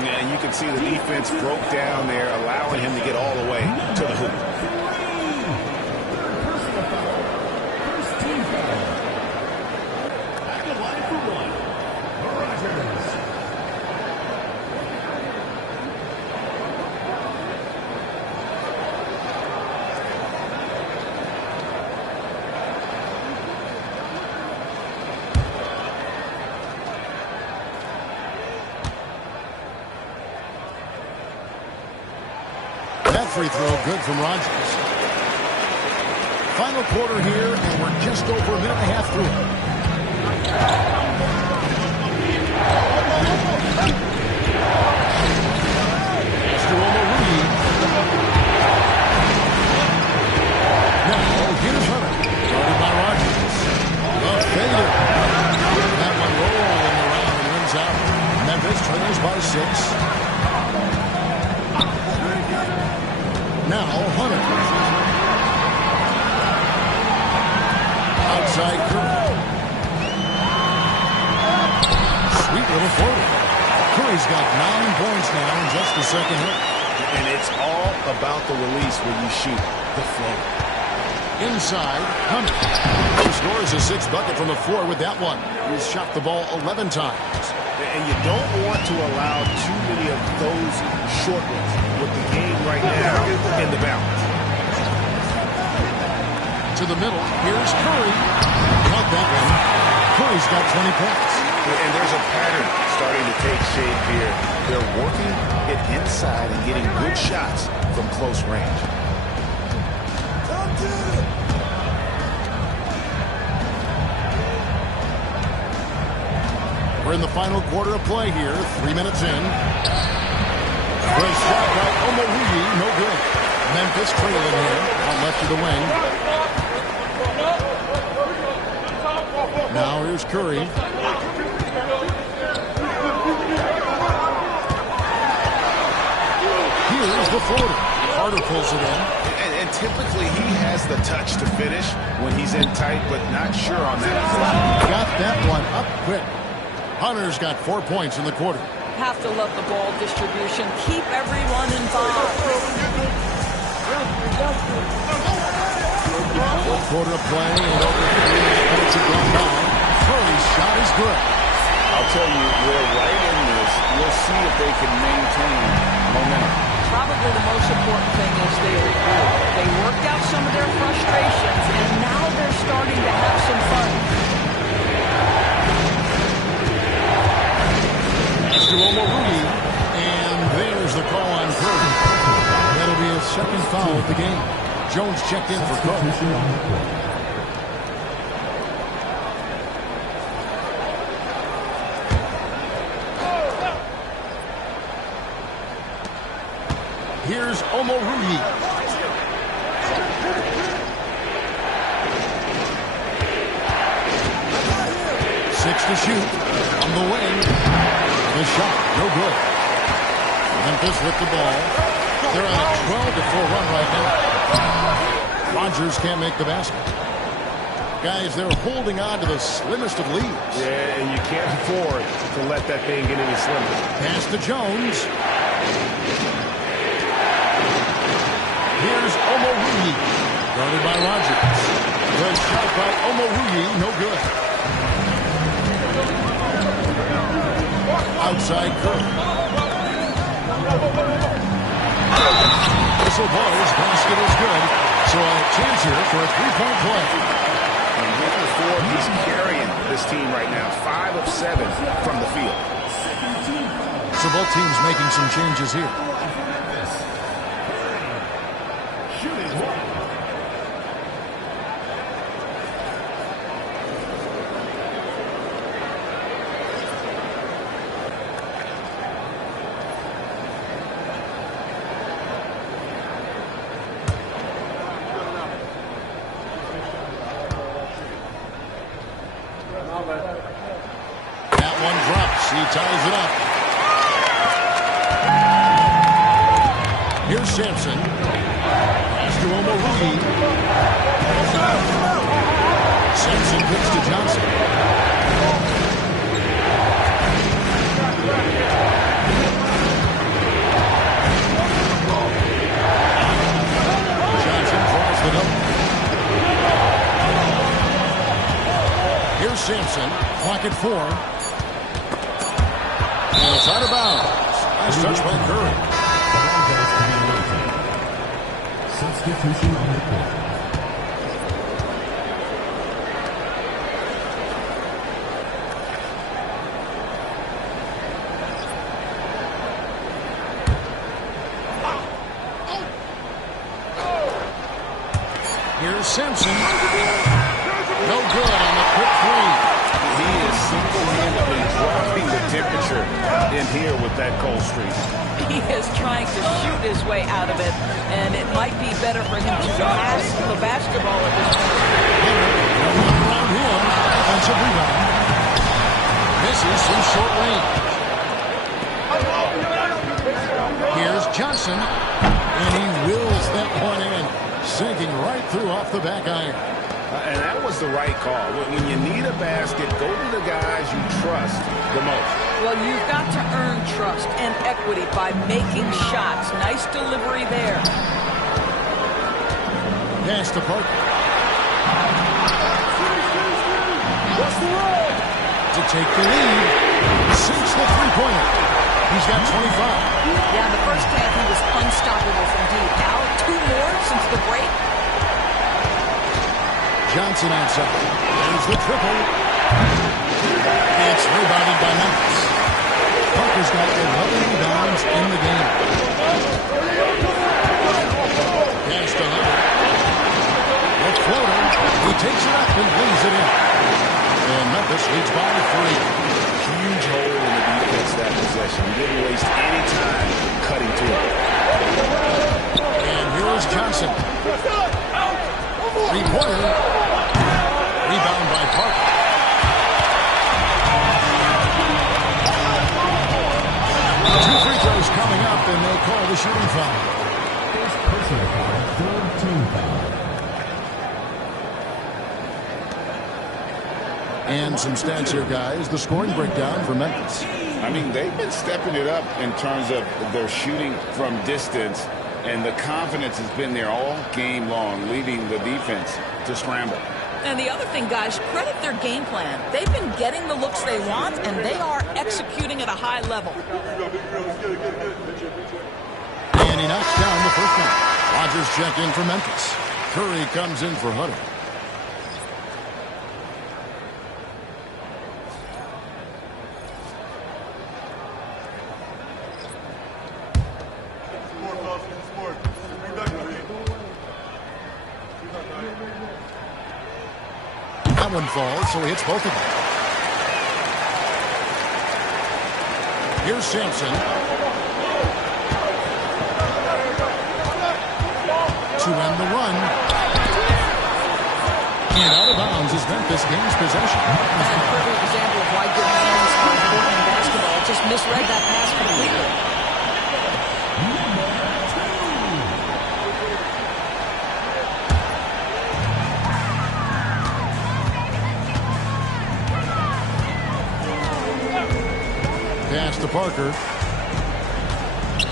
Yeah, and you can see the defense broke down there, allowing him to get all the way to the hoop. Free throw good from Rodgers. Final quarter here, and we're just over a minute and a half through it. Mr. Omoruyi. Now, here's Hunter. Guarded by Rodgers. The fader. That one rolling around and wins out. Memphis trails by 6. Now Hunter. Outside Curry. Sweet little floater. Curry's got 9 points now in just the second hit. And it's all about the release when you shoot the float. Inside, Hunter. He scores a 6th bucket from the floor with that one. He's shot the ball 11 times. And you don't want to allow too many of those short ones with the game right now in the balance. To the middle, here's Curry. Not that one. Curry's got 20 points. And there's a pattern starting to take shape here. They're working it inside and getting good shots from close range. We're in the final quarter of play here. 3 minutes in. Great shot by Omoruyi. No good. Memphis trailing here on left of the wing. Now here's Curry. Here's the floater. Carter pulls it in. And And typically he has the touch to finish when he's in tight, but not sure on that. Got that one up quick. Hunter's got 4 points in the quarter. Have to love the ball distribution. Keep everyone involved. Fourth quarter of play and over 3 minutes have gone by. Curry's shot is good. I'll tell you, we're right in this. We'll see if they can maintain momentum. Probably the most important thing is they regroup. They worked out some of their frustrations, and now they're starting to have some fun. Pass to Omorugi, and there's the call on Curry. That'll be his second foul of the game. Jones checked in for Cook. Here's Omorugi. 6 to shoot. On the wing. The shot, no good. Memphis with the ball. They're on a 12-4 run right now. Rodgers can't make the basket. Guys, they're holding on to the slimmest of leads. Yeah, and you can't afford to let that thing get any slimmer. Pass to Jones. Here's Omorugi. Guarded by Rodgers. Good shot by Omorugi, no good. Outside Curry. Whistle blows, basket is good. So a chance here for a three-point play. And looking forward, he's carrying this team right now. 5 of 7 from the field. So both teams making some changes here. That one drops. He ties it up. Here's Sampson. Pass to Omorugi. Sampson picks to Johnson. Johnson draws the double. Here's Sampson. Clock at 4. And it's out of bounds. Nice touch by Curry. Substitution on the court. Here's Simpson. No good on the quick three. He is single-handedly dropping the temperature in here with that cold streak. He is trying to shoot his way out of it, and it might be better for him to pass the basketball at this point. Around him. Offensive rebound. Misses from short range. Here's Johnson. And he wills that one in. Sinking right through off the back iron. And that was the right call. When you need a basket, go to the guys you trust the most. Well, you've got to earn trust and equity by making shots. Nice delivery there. Pass to Parker. What's the roll? To take the lead. Sinks the three-pointer. He's got 25. Yeah, in the first half, he was unstoppable from deep. Now, 2 more since the break. Johnson outside. There's the triple. It's rebounded by Memphis. Parker's got 11 rebounds in the game. Pass to Hunter. The floater. He takes it up and lays it in. And Memphis leads by 3. Huge hole in the defense that possession. He didn't waste any time cutting to it. And here is Johnson. Three-pointer. Rebound by Parker. Two free throws coming up, and they call the shooting foul. Personal foul, third team foul. And some stats here, guys. The scoring breakdown for Memphis. I mean, they've been stepping it up in terms of their shooting from distance, and the confidence has been there all game long, leading the defense to scramble. And the other thing, guys, credit their game plan. They've been getting the looks they want, and they are executing at a high level. And he knocks down the first one. Rodgers check in for Memphis. Curry comes in for Hunter. That one falls, so he hits both of them. Here's Sampson. To end the run. And out of bounds as Memphis gains possession. That's a perfect example of why good hands are important in basketball. Just misread that pass completely. Pass to Parker.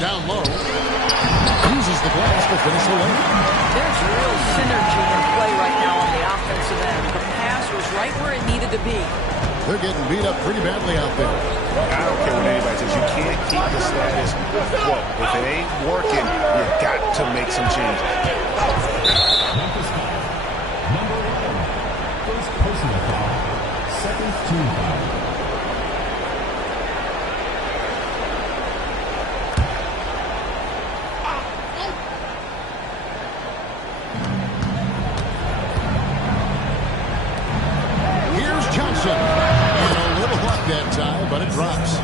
Down low. Uses the glass to finish the lane. There's real synergy in play right now on the offensive end. The pass was right where it needed to be. They're getting beat up pretty badly out there. I don't care what anybody says. You can't keep the status quo. If it ain't working, you've got to make some changes. Memphis foul. Number 11. First personal foul. Second team foul. And a little luck that time, but it drops.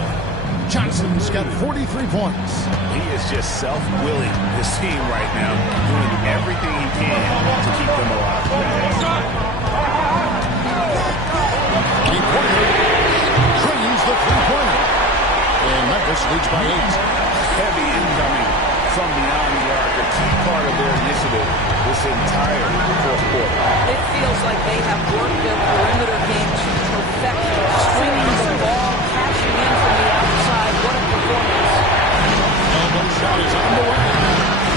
Johnson's got 43 points. He is just self-willing, this team right now, doing everything he can to keep them alive. Three-pointer drains the three-pointer. And Memphis leads by 8. Heavy incoming from beyond the arc, a key part of their initiative this entire fourth quarter. It feels like they have worked their perimeter game to perfection. Stringing the ball, cashing in from the outside. What a performance. Elbow shot is on the way.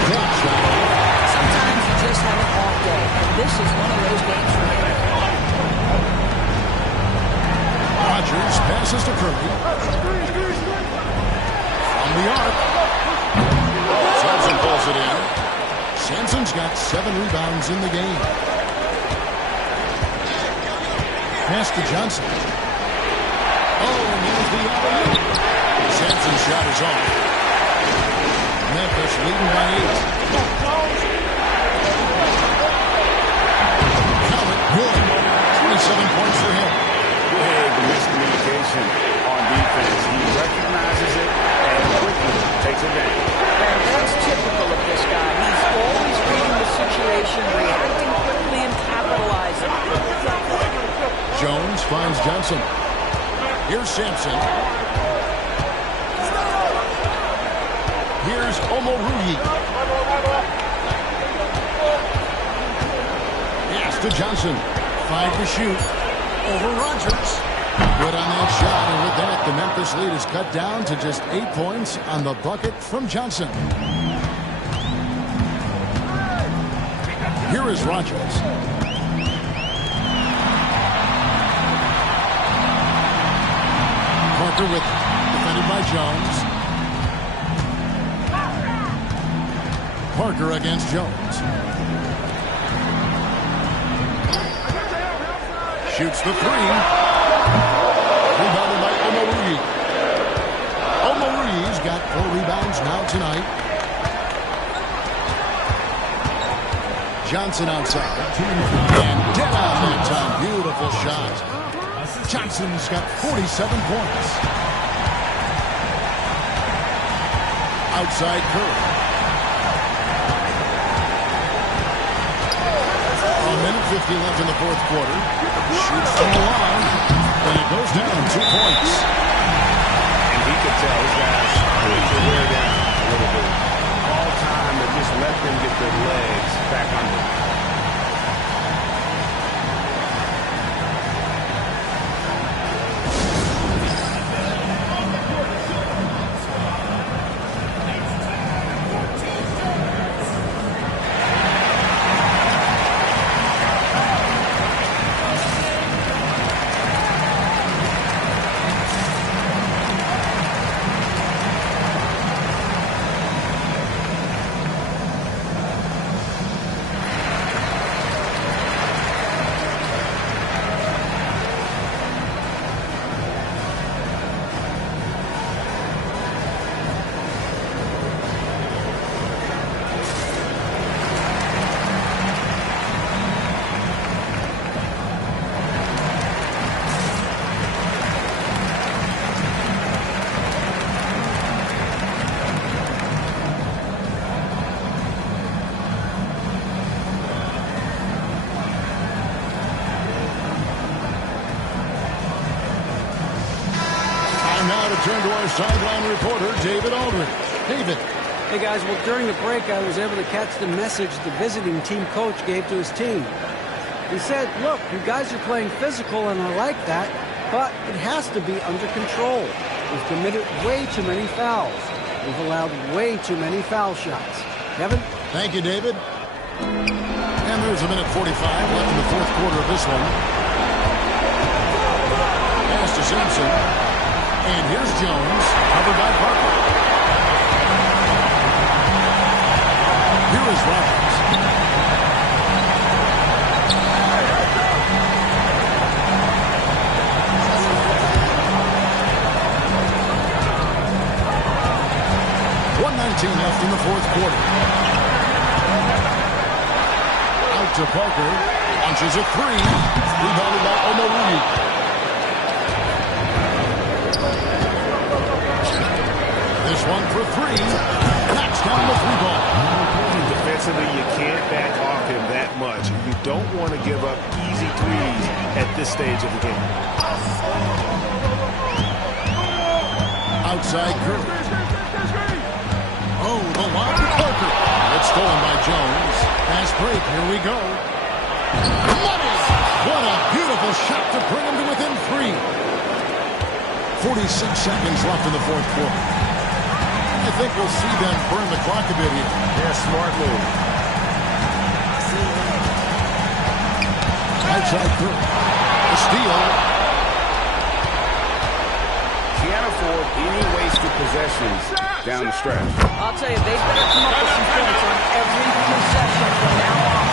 Great shot. Sometimes you just have an off day, and this is one of those games for him. Rodgers passes to Curry. From the arc. Sampson pulls it in. Sampson's got 7 rebounds in the game. Pass to Johnson. Oh, and there's the alley-oop. Sampson's shot is off. Memphis leading by 8. Count it, good. 27 points for him. Big miscommunication on defense. He recognizes it and quickly takes advantage. And that's typical of this guy. He's always reading the situation, reacting quickly, and capitalizing. Jones finds Johnson. Here's Sampson. Here's Omoruyi. Pass to Johnson. 5 to shoot. Over Rodgers. Good on that shot, and with that, the Memphis lead is cut down to just 8 points on the bucket from Johnson. Here is Rodgers. Parker with defended by Jones. Parker against Jones. Shoots the 3. Rebounded by Omoruyi. Omoruyi's got 4 rebounds now tonight. Johnson outside. And dead on that time. Beautiful shot. Johnson's got 47 points. Outside Curry. A minute 50 left in the fourth quarter. Shoots from the line. And it goes down 2 points. And he could tell his guys to wear down a little bit. All time to just let their legs back under. Now to turn to our sideline reporter, David Aldridge. David. Hey, guys. Well, during the break, I was able to catch the message the visiting team coach gave to his team. He said, look, you guys are playing physical, and I like that, but it has to be under control. We've committed way too many fouls. We've allowed way too many foul shots. Kevin? Thank you, David. And there's a minute 45 left in the fourth quarter of this one. Pass to Simpson. And here's Jones, covered by Parker. Here is Roberts. .119 left in the fourth quarter. Out to Parker. Launches a three. Rebounded by Omoruyi. This one for three. Knocks down the three ball. Defensively, you can't back off him that much. You don't want to give up easy threes at this stage of the game. Outside Curry. Oh, the lob to Parker. It's stolen by Jones. Fast break. Here we go. Money! What a beautiful shot to bring him to within three. 46 seconds left in the fourth quarter. I think we'll see them burn the clock a bit here. Yeah, smart move. Outside Curry. The steal. Can't afford any wasted possessions down the stretch. I'll tell you, they better come up with some points on every possession from now on.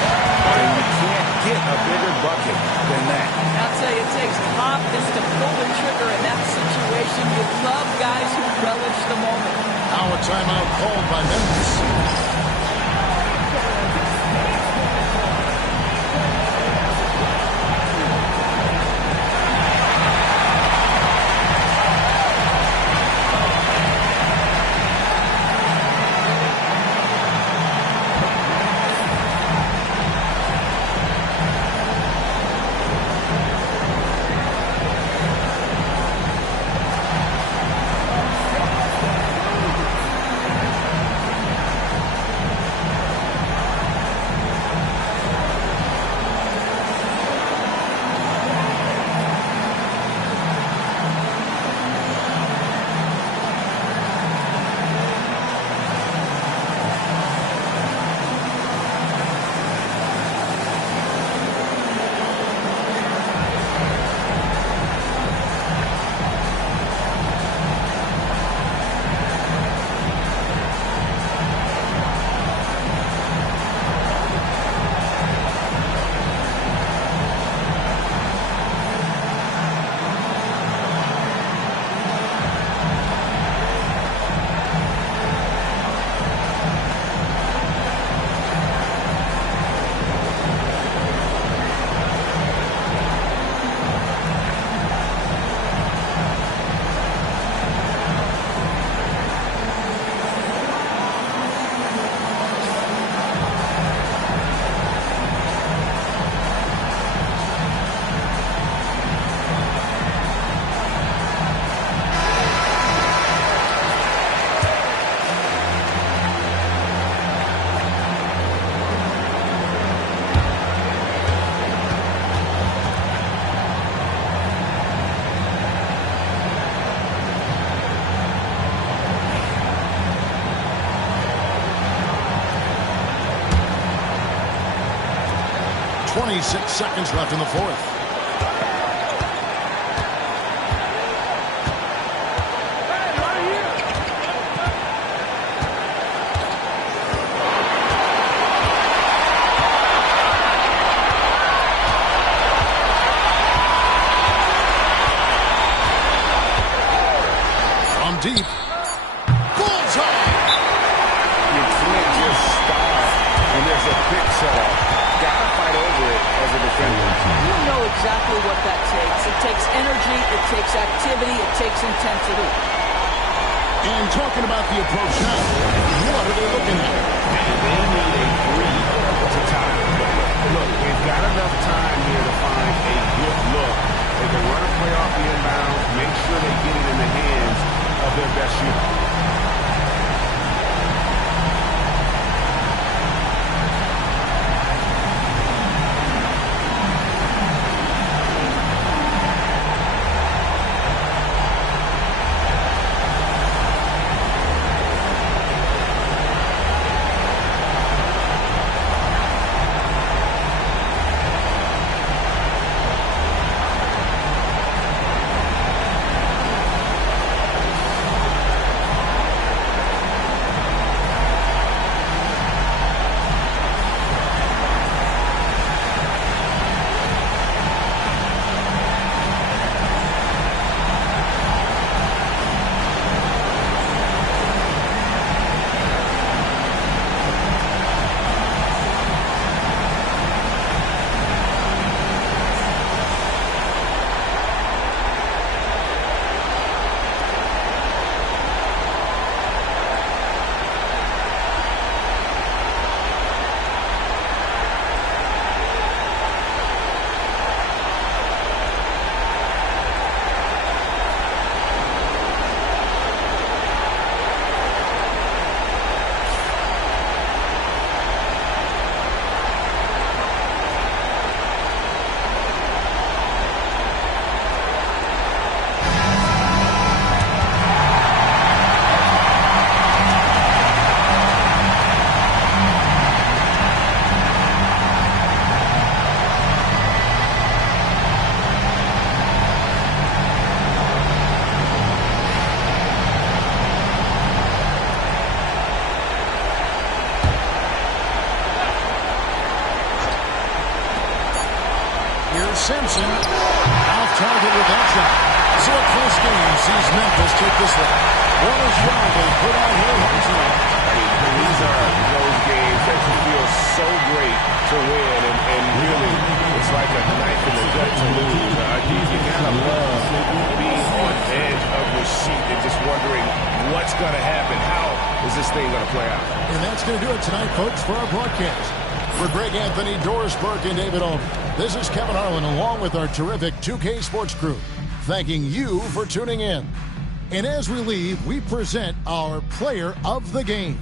And you can't get a bigger bucket than that. I'll tell you, it takes confidence to pull the trigger in that situation. You love guys who relish the moment. Now a timeout called by Memphis. 26 seconds left in the fourth. Deep. Bullseye! You can't just stop when there's a pick set up. Gotta fight over it as a defender. You know exactly what that takes. It takes energy, it takes activity, it takes intensity. And talking about the approach now, what are they looking at? And they need a breathe to tie it. Look, they've got enough time here to find a good look. They can run a play off the inbound, make sure they get it in the hands of their best shooter. Simpson off target with that shot. So a close game sees Memphis take this one. What is wrong? They put on here home tonight. These are those games that you feel so great to win, and really, it's like a knife in the gut to lose. You gotta love being on edge of your seat and just wondering what's gonna happen. How is this thing gonna play out? And that's gonna do it tonight, folks, for our broadcast. For Greg Anthony, Doris Burke, and David Aldridge, this is Kevin Harlan along with our terrific 2K Sports crew, thanking you for tuning in. And as we leave, we present our player of the game.